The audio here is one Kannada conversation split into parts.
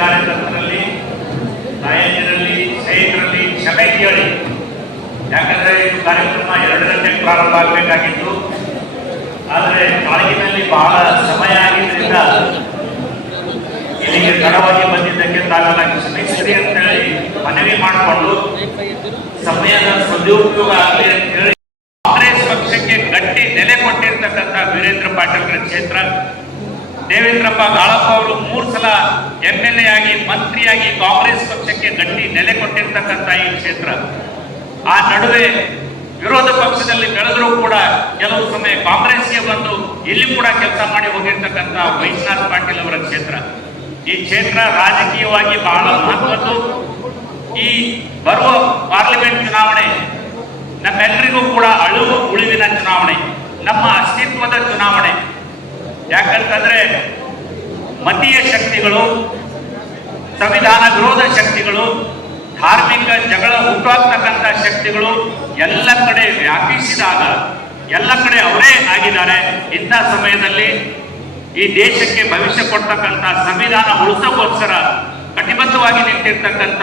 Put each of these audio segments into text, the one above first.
ಕಾರ್ಯಕ್ರಮದಲ್ಲಿ ತಾಯಂದಿರಲ್ಲಿ ಸ್ನೇಹಿತರಲ್ಲಿ ಕ್ಷಮೆ ಕೇಳಿ. ಯಾಕಂದ್ರೆ ಇದು ಕಾರ್ಯಕ್ರಮ 2 ಗಂಟೆಗೆ ಪ್ರಾರಂಭ ಆಗಬೇಕಾಗಿತ್ತು. ಆದರೆ ಕಾಳಗಿನಲ್ಲಿ ಬಹಳ ಸಮಯ ಆಗಿದ್ದರಿಂದ ಇಲ್ಲಿಗೆ ತಡವಾಗಿ ಬಂದಿದ್ದಕ್ಕೆ ತಾವೆಲ್ಲ ಕ್ಷಮಿಸಿರಿ ಅಂತ ಹೇಳಿ ಮನವಿ ಮಾಡಿಕೊಂಡು ಸಮಯದ ಸದುಪಯೋಗ ಆಗಲಿ ಅಂತ ಹೇಳಿ ಕಾಂಗ್ರೆಸ್ ಪಕ್ಷಕ್ಕೆ ಗಟ್ಟಿ ನೆಲೆ ಕೊಟ್ಟಿರ್ತಕ್ಕಂಥ ವೀರೇಂದ್ರ ಪಾಟೀಲ್ರ ಕ್ಷೇತ್ರ. ದೇವೇಂದ್ರಪ್ಪ ಗಾಳಪ್ಪ ಅವರು 3 ಸಲ MLA ಆಗಿ ಮಂತ್ರಿಯಾಗಿ ಕಾಂಗ್ರೆಸ್ ಪಕ್ಷಕ್ಕೆ ಗಟ್ಟಿ ನೆಲೆ ಕೊಟ್ಟಿರ್ತಕ್ಕಂಥ ಈ ಕ್ಷೇತ್ರ. ಆ ನಡುವೆ ವಿರೋಧ ಪಕ್ಷದಲ್ಲಿ ಬೆಳೆದರೂ ಕೂಡ ಕೆಲವು ಸಮಯ ಕಾಂಗ್ರೆಸ್ಗೆ ಬಂದು ಇಲ್ಲಿ ಕೂಡ ಕೆಲಸ ಮಾಡಿ ಹೋಗಿರ್ತಕ್ಕಂಥ ವೈಶ್ವನಾಥ್ ಪಾಟೀಲ್ ಅವರ ಕ್ಷೇತ್ರ. ಈ ಕ್ಷೇತ್ರ ರಾಜಕೀಯವಾಗಿ ಬಹಳ ಮಹತ್ವದ್ದು. ಈ ಬರುವ ಪಾರ್ಲಿಮೆಂಟ್ ಚುನಾವಣೆ ನಮ್ಮೆಲ್ಲರಿಗೂ ಕೂಡ ಅಳುವು ಉಳಿವಿನ ಚುನಾವಣೆ, ನಮ್ಮ ಅಸ್ತಿತ್ವದ ಚುನಾವಣೆ. ಯಾಕಂತಂದ್ರೆ ಮತೀಯ ಶಕ್ತಿಗಳು, ಸಂವಿಧಾನ ವಿರೋಧ ಶಕ್ತಿಗಳು, ಧಾರ್ಮಿಕ ಜಗಳ ಹುಟ್ಟಾಗ್ತಕ್ಕಂಥ ಶಕ್ತಿಗಳು ಎಲ್ಲ ಕಡೆ ವ್ಯಾಪಿಸಿದಾಗ ಎಲ್ಲ ಕಡೆ ಅವರೇ ಆಗಿದ್ದಾರೆ. ಇಂಥ ಸಮಯದಲ್ಲಿ ಈ ದೇಶಕ್ಕೆ ಭವಿಷ್ಯ ಕೊಡ್ತಕ್ಕಂಥ ಸಂವಿಧಾನ ಉಳಿಸೋಕ್ಕೋಸ್ಕರ ಕಟಿಬದ್ಧವಾಗಿ ನಿಂತಿರ್ತಕ್ಕಂಥ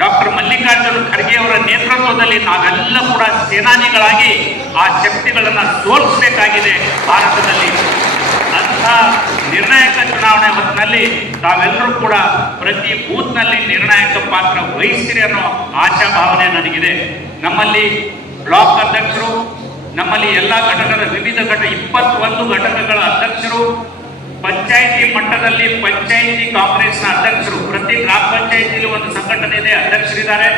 ಡಾಕ್ಟರ್ ಮಲ್ಲಿಕಾರ್ಜುನ ಖರ್ಗೆ ಅವರ ನೇತೃತ್ವದಲ್ಲಿ ನಾವೆಲ್ಲ ಕೂಡ ಸೇನಾನಿಗಳಾಗಿ ಆ ಶಕ್ತಿಗಳನ್ನು ಸೋಲಿಸಬೇಕಾಗಿದೆ ಭಾರತದಲ್ಲಿ. ಅಂಥ ನಿರ್ಣಾಯಕ ಚುನಾವಣೆ ಹೊತ್ತಿನಲ್ಲಿ ತಾವೆಲ್ಲರೂ ಕೂಡ ಪ್ರತಿ ಬೂತ್ನಲ್ಲಿ ನಿರ್ಣಾಯಕ ಪಾತ್ರ ವಹಿಸ್ತೀರಿ ಅನ್ನೋ ಆಶಾಭಾವನೆ ನನಗಿದೆ. ನಮ್ಮಲ್ಲಿ ಬ್ಲಾಕ್ ಅಧ್ಯಕ್ಷರು, ನಮ್ಮಲ್ಲಿ ಎಲ್ಲ ಘಟಕದ ವಿವಿಧ 21 ಘಟಕಗಳ ಅಧ್ಯಕ್ಷರು, ಪಂಚಾಯಿತಿ ಮಟ್ಟದಲ್ಲಿ ಪಂಚಾಯಿತಿ ಕಾಂಗ್ರೆಸ್ನ ಅಧ್ಯಕ್ಷರು, ಪ್ರತಿ ಗ್ರಾಮ ಪಂಚಾಯಿತಿಯಲ್ಲಿ ಒಂದು ಸಂಘಟನೆ ಇದೆ, ಅಧ್ಯಕ್ಷರಿದ್ದಾರೆ.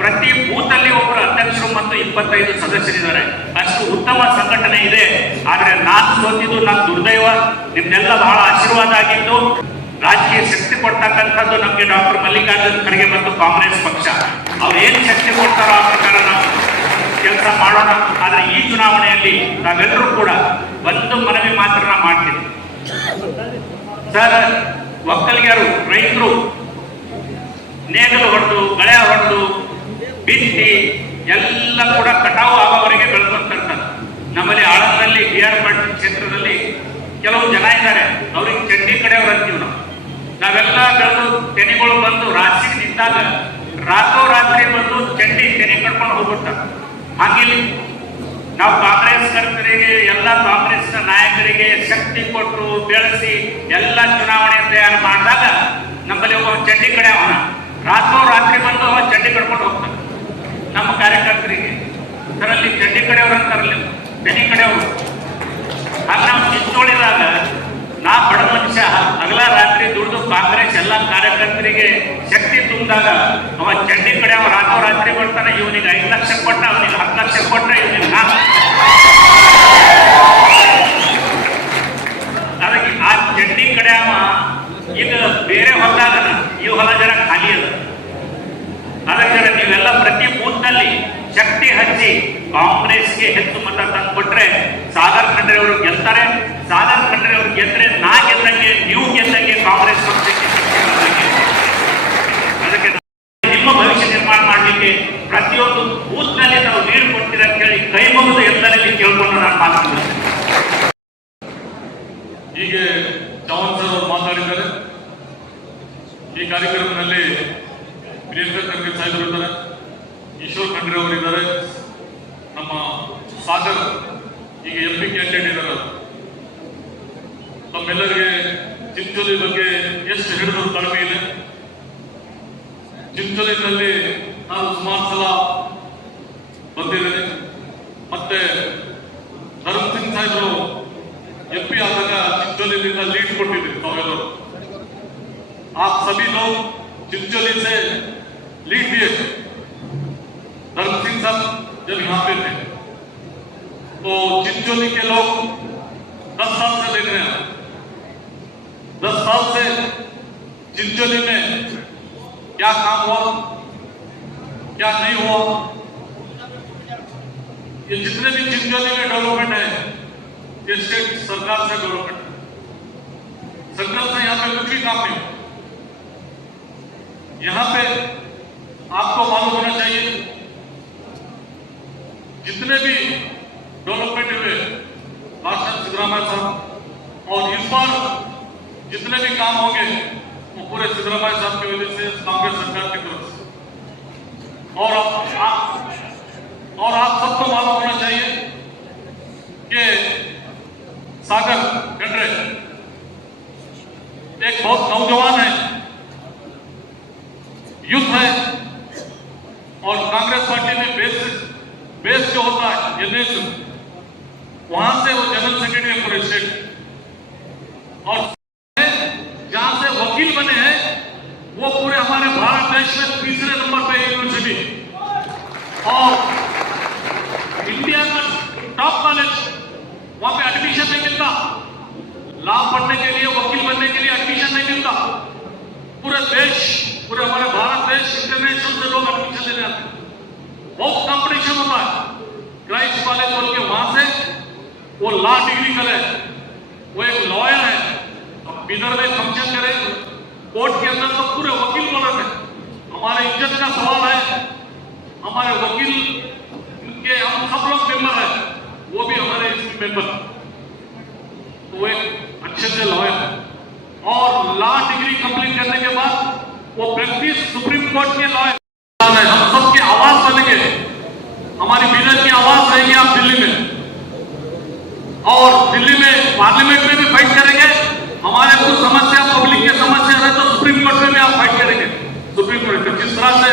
ಪ್ರತಿ ಬೂತಲ್ಲಿ ಒಬ್ಬರು ಅಧ್ಯಕ್ಷರು ಮತ್ತು 25 ಸದಸ್ಯರಿದ್ದಾರೆ. ಅಷ್ಟು ಉತ್ತಮ ಸಂಘಟನೆ ಇದೆ. ಆದರೆ ನಾನು ಸೋತಿದ್ದು ನನ್ನ ದುರ್ದೈವ. ನಿಮ್ಮೆಲ್ಲ ಬಹಳ ಆಶೀರ್ವಾದ ಆಗಿದ್ದು, ರಾಜಕೀಯ ಶಕ್ತಿ ಕೊಡ್ತಕ್ಕಂಥದ್ದು ನಮಗೆ ಡಾಕ್ಟರ್ ಮಲ್ಲಿಕಾರ್ಜುನ ಖರ್ಗೆ ಮತ್ತು ಕಾಂಗ್ರೆಸ್ ಪಕ್ಷ. ಅವ್ರು ಏನು ಶಕ್ತಿ ಕೊಡ್ತಾರೋ ಆ ಪ್ರಕಾರ ನಾವು ಕೆಲಸ ಮಾಡೋಣ. ಆದರೆ ಈ ಚುನಾವಣೆಯಲ್ಲಿ ನಾವೆಲ್ಲರೂ ಕೂಡ ಒಂದು ಮನವಿ ಮಾತ್ರ ಮಾಡ್ತೀವಿ. ಸರ್, ಒಕ್ಕಲಿಗರು ರೈತರು ನೇಗಲು ಹೊಡೆದು ಗಳೆ ಹೊಡೆದು ಬಿತ್ತಿ ಎಲ್ಲ ಕೂಡ ಕಟಾವು ಆಗೋವರೆಗೆ ಬೆಳೆದಂತಿರ್ತಾರೆ. ನಮ್ಮಲ್ಲಿ ಆಳಂದಲ್ಲಿ BR ಪಾಟೀಲ್ ಕ್ಷೇತ್ರದಲ್ಲಿ ಕೆಲವು ಜನ ಇದ್ದಾರೆ, ಅವ್ರಿಗೆ ಚಡ್ಡಿ ಕಡೆಯವ್ರು ಅಂತೀವಿ ನಾವು. ನಾವೆಲ್ಲ ಬೆಳೆದು ತೆನೆಗಳು ಬಂದು ರಾಶಿಗೆ ನಿಂತಾಗ ರಾತ್ರೋರಾತ್ರಿ ಬಂದು ಚಡ್ಡಿ ತೆನೆ ಕಟ್ಕೊಂಡು ಹೋಗ್ಬಿಡ್ತಾರೆ. ಹಾಗಿಲ್ಲಿ ನಾವು ಕಾಂಗ್ರೆಸ್ ಕರ್ತರಿಗೆ ಎಲ್ಲ ಕಾಂಗ್ರೆಸ್ನ ನಾಯಕರಿಗೆ ಶಕ್ತಿ ಕೊಟ್ಟು ಬೆಳೆಸಿ ಎಲ್ಲ ಚುನಾವಣೆ ತಯಾರು ಮಾಡಿದಾಗ ನಮ್ಮಲ್ಲಿ ಒಬ್ಬ ಚಡ್ಡಿ ಕಡೆ ಅವನ ರಾತ್ರೋರಾತ್ರಿ ಬಂದು ಅವ ಚಡ್ಡಿ ಕಟ್ಕೊಂಡು ಹೋಗ್ತಾನೆ ನಮ್ಮ ಕಾರ್ಯಕರ್ತರಿಗೆ. ಅದರಲ್ಲಿ ಚಡ್ಡಿ ಕಡೆಯವರು ಅಂತಾರಲ್ಲ, ತೆನೆ ಕಡೆಯವರು. ಆಗ ನಾವು ಚಿಂಚೋಳಿದಾಗ ನಾ ಬಡ ಮನುಷ್ಯ ಹಗಲ ರಾತ್ರಿ ದುಡಿದು ಕಾಂಗ್ರೆಸ್ ಎಲ್ಲ ಕಾರ್ಯಕರ್ತರಿಗೆ ಶಕ್ತಿ ತುಂಬಿದಾಗ ಅವ ಚಡ್ಡಿ ಕಡೆ ಅವ ರಾತ್ರೋರಾತ್ರಿ ಬರ್ತಾನೆ. ಇವನಿಗೆ 5 ಲಕ್ಷ ಕೊಟ್ಟ, ಅವನಿಗೆ 10 ಲಕ್ಷ ಕೊಟ್ಟ, ಇವನಿಗೆ ಅದಕ್ಕೆ ಆ ಚಡ್ಡಿ ಕಡೆ ಅವ ಈಗ ಬೇರೆ ಹೊಲದಾಗ ಈ ಹೊಲ ಜನ ಖಾಲಿ ಅದ. ಅದಕ್ಕೆ ನೀವೆಲ್ಲ ಪ್ರತಿ ಬೂತ್ನಲ್ಲಿ ಶಕ್ತಿ ಹಚ್ಚಿ ಕಾಂಗ್ರೆಸ್ಗೆ ಹೆಚ್ಚು ಮತ ತಂದು ಕೊಟ್ರೆ ಸಾಗರ್ ಖಂಡ್ರೆ ಅವರು ಗೆಲ್ತಾರೆ. ಸಾಗರ್ ಖಂಡ್ರೆ ಅವರು ಗೆದ್ರೆ ನಾ ಗೆದ್ದಂಗೆ, ನೀವು ಗೆದ್ದಂಗೆ, ಕಾಂಗ್ರೆಸ್ ಪಕ್ಷಕ್ಕೆ. ಅದಕ್ಕೆ ನಿಮ್ಮ ಭವಿಷ್ಯ ನಿರ್ಮಾಣ ಮಾಡಲಿಕ್ಕೆ ಪ್ರತಿಯೊಂದು ಬೂತ್ನಲ್ಲಿ ನಾವು ನೀರು ಕೊಡ್ತೀರ ಅಂತ ಹೇಳಿ ಕೈ ಮುಗಿದು ಎಲ್ಲರಲ್ಲಿ ಕೇಳ್ಕೊಂಡು ನಾನು ಮಾತಾಡ್ತೀನಿ. ಹೀಗೆ ಚೌಹಾಣ್ ಸರ್ ಅವರು ಮಾತಾಡಿದ್ದಾರೆ. ಈ ಕಾರ್ಯಕ್ರಮದಲ್ಲಿ ವೀರೇಂದ್ರ ಖಂಡ್ರೆ ಸಾಹೇಬರು ಇದ್ದಾರೆ, ಈಶ್ವರ್ ಖಂಡ್ರೆ ಅವರಿದ್ದಾರೆ, ನಮ್ಮ ಸಾಗರ್ ಈಗ MP ಕ್ಯಾಂಡಿಡೇಟ್ ಇದ್ದಾರೆ. ತಮ್ಮೆಲ್ಲರಿಗೆ ಚಿಂಚೋಳಿ ಬಗ್ಗೆ ಎಷ್ಟು ಹೇಳಿದ್ರು ಕಡಿಮೆ ಇದೆ. ಚಿಂಚೋಳಿನಲ್ಲಿ ನಾನು ಸುಮಾರು ಸಲ ಬಂದಿದ್ದೇನೆ. ಮತ್ತೆ ಧರ್ಮ್ ಸಿಂಗ್ ಸಾಹೇಬರು MP ಆದಾಗ ಚಿಂಚೋಳಿಯಿಂದ ಲೀಡ್ ಕೊಟ್ಟಿದ್ದೆ ತಾವೆಲ್ಲರೂ. आप सभी लोग चिंचोली से लीड दिए थे। धर्म सिंह साहब जब यहाँ पे थे तो चिंचोली के लोग 10 साल से देख रहे हैं। 10 साल से चिंचोली में क्या काम हुआ, क्या नहीं हुआ, ये जितने भी चिंचोली में डेवलपमेंट है ये स्टेट सरकार से डेवलपमेंट है। सरकार से यहाँ पे कुछ भी काम नहीं हुआ। यहाँ पे आपको मालूम होना चाहिए जितने भी डेवलपमेंट हुए भाषण सिद्धरामैया साहब, और इस बार जितने भी काम होंगे वो पूरे सिद्धरामैया साहब की वजह से, कांग्रेस सरकार की तरफ से। और आप सबको मालूम होना चाहिए कि सागर खंड्रे एक बहुत नौजवान है, युद्ध है, और कांग्रेस पार्टी में बेस जो होता है NS, वहां से वो जनरल सेक्रेटरी है पूरे स्टेट, और जहां से वकील बने हैं वो पूरे हमारे भारत देश में 3रे नंबर पे यूनिवर्सिटी, और इंडिया का टॉप कॉलेज, वहां पे एडमिशन नहीं मिलता। लॉ पढ़ने के लिए, वकील बनने के लिए एडमिशन नहीं मिलता। पूरे देश, पूरे हमारे भारत देश इंटरनेशनल से लोग एडमिशन लेने आते हैं। बहुत कंपटीशन होता है। क्राइस्ट कॉलेज बोल के वहां से वो लॉ डिग्री करे, वो एक लॉयर है। अब इधर में फंक्शन करे कोर्ट के अंदर तो पूरे वकील बोल रहे थे। हमारे इज्जत का सवाल है, हमारे वकील के हम सब लोग मेंबर है, वो भी हमारे इसमें मेंबर, तो वो एक अच्छे से लॉयर है। और लॉ डिग्री कंप्लीट करने के बाद वो प्रैक्टिस सुप्रीम कोर्ट के लॉयर। हम सबकी आवाज बनेंगे, हमारी बीदर की आवाज रहेगी आप दिल्ली में, और दिल्ली में पार्लियामेंट में भी फाइट करेंगे। हमारे कुछ समस्या, पब्लिक की समस्या है तो सुप्रीम कोर्ट में भी आप फाइट करेंगे। सुप्रीम कोर्ट में जिस तरह से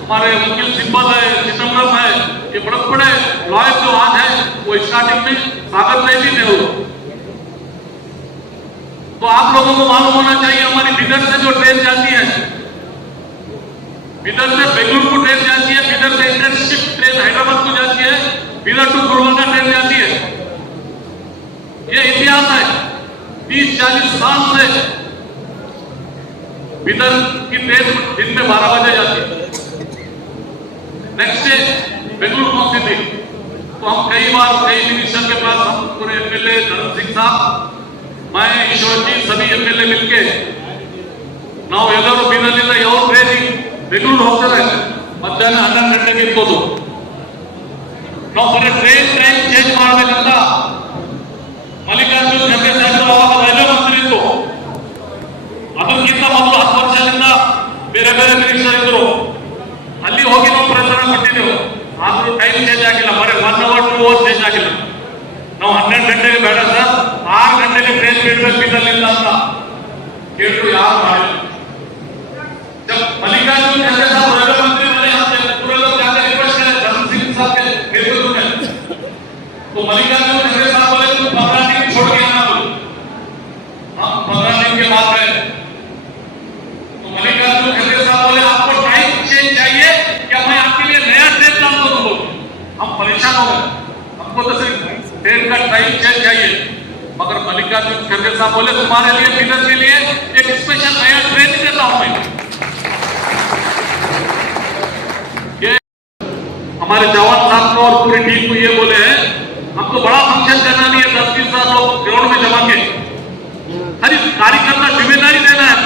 हमारे वकील सिब्बल है, चिदम्बरम है, ये बड़े बड़े लॉयर जो आज है वो स्टार्टिंग में सागर में भी थे। तो आप लोगों को मालूम होना चाहिए हमारी बिदर से जो ट्रेन जाती है, बिदर से बेंगलुरु को ट्रेन जाती है, बिदर से इंटरसिटी ट्रेन हैदराबाद को जाती है, बिदर टू गुलबर्गा ट्रेन जाती है। ये इतिहास है। 30-40 साल से बिदर की ट्रेन दिन में 12 बजे जाती है। नेक्स्ट डे बेंगलुरु पहुंचती थी। तो हम कई बार कई मिनिस्टर के पास, हम पूरे MLA धर्म सिंह साहब, मैं ईश्वर जी सभी एमएलए मिलके ನಾವು ಎಲ್ಲರೂ ಬೀದರ್ನಿಂದ ಯಾವ ಟ್ರೈನಿಂಗ್ ಬೆಂಗಳೂರು ಹೋಗ್ತಾರೆ ಮಧ್ಯಾಹ್ನ 12 ಗಂಟೆಗೆ ಇರ್ಬೋದು. ನಾವು ಬರೀ ಟ್ರೈನ್ ಟೈಮ್ ಚೇಂಜ್ ಮಾಡಬೇಕಂತ ಮಲ್ಲಿಕಾರ್ಜುನ್ ಖರ್ಗೆ ಸಾಹೇಬರು ಅವಾಗ ರೈಲ್ವೆ ಮಂತ್ರಿ ಇತ್ತು. ಅದಕ್ಕಿಂತ ಮೊದಲು 10 ವರ್ಷದಿಂದ ಬೇರೆ ಬೇರೆ ಮಿನಿಸ್ಟರ್ ಇದ್ರು. ಅಲ್ಲಿ ಹೋಗಿ ನಾವು ಪ್ರಚಾರ ಕೊಟ್ಟಿದ್ದೆವು. ಆದ್ರೂ ಟೈಮ್ ಚೇಂಜ್ ಆಗಿಲ್ಲ, ಬರೀ 1 hour 2 hours ಚೇಂಜ್ ಆಗಿಲ್ಲ. ನಾವು 12 ಗಂಟೆಗೆ ಬೇಡ ಸರ್ 6 ಗಂಟೆಗೆ ಟ್ರೈನ್ ಬಿಡ್ಬೇಕು ಬೀದರ್ನಿಂದ ಅಂತ ಕೇಳಿದ್ರು, ಯಾರು ಮಾಡಿಲ್ಲ. जब मल्लिकार्जुन खड़गे साहब रेलवे मंत्री बने यहाँ से पूरे लोग जाकर रिक्वेस्ट करें धर्म सिंह साहब के नेतृत्व में, तो मल्लिकार्जुन खड़गे साहब बोले तुम 15 दिन छोड़ के आना बोलो. हम 15 दिन के बाद गए तो मल्लिकार्जुन खड़गे साहब बोले आपको टाइम चेंज चाहिए क्या मैं आपके लिए नया ट्रेन प्लान करूं? बोलो हम परेशान हो गए, हमको तो सिर्फ ट्रेन का टाइम चेंज चाहिए. मगर मल्लिकार्जुन खड़गे साहब बोले तुम्हारे लिए बिजनेस के लिए एक स्पेशल नया ट्रेन देता हूं मैं. हमारे जवान साहब को और पूरी टीम को ये बोले हैं हमको बड़ा फंक्शन करना नहीं है, 10-20 लोग ग्राउंड में जमा के हर इस कार्यक्रम का जिम्मेदारी देना है.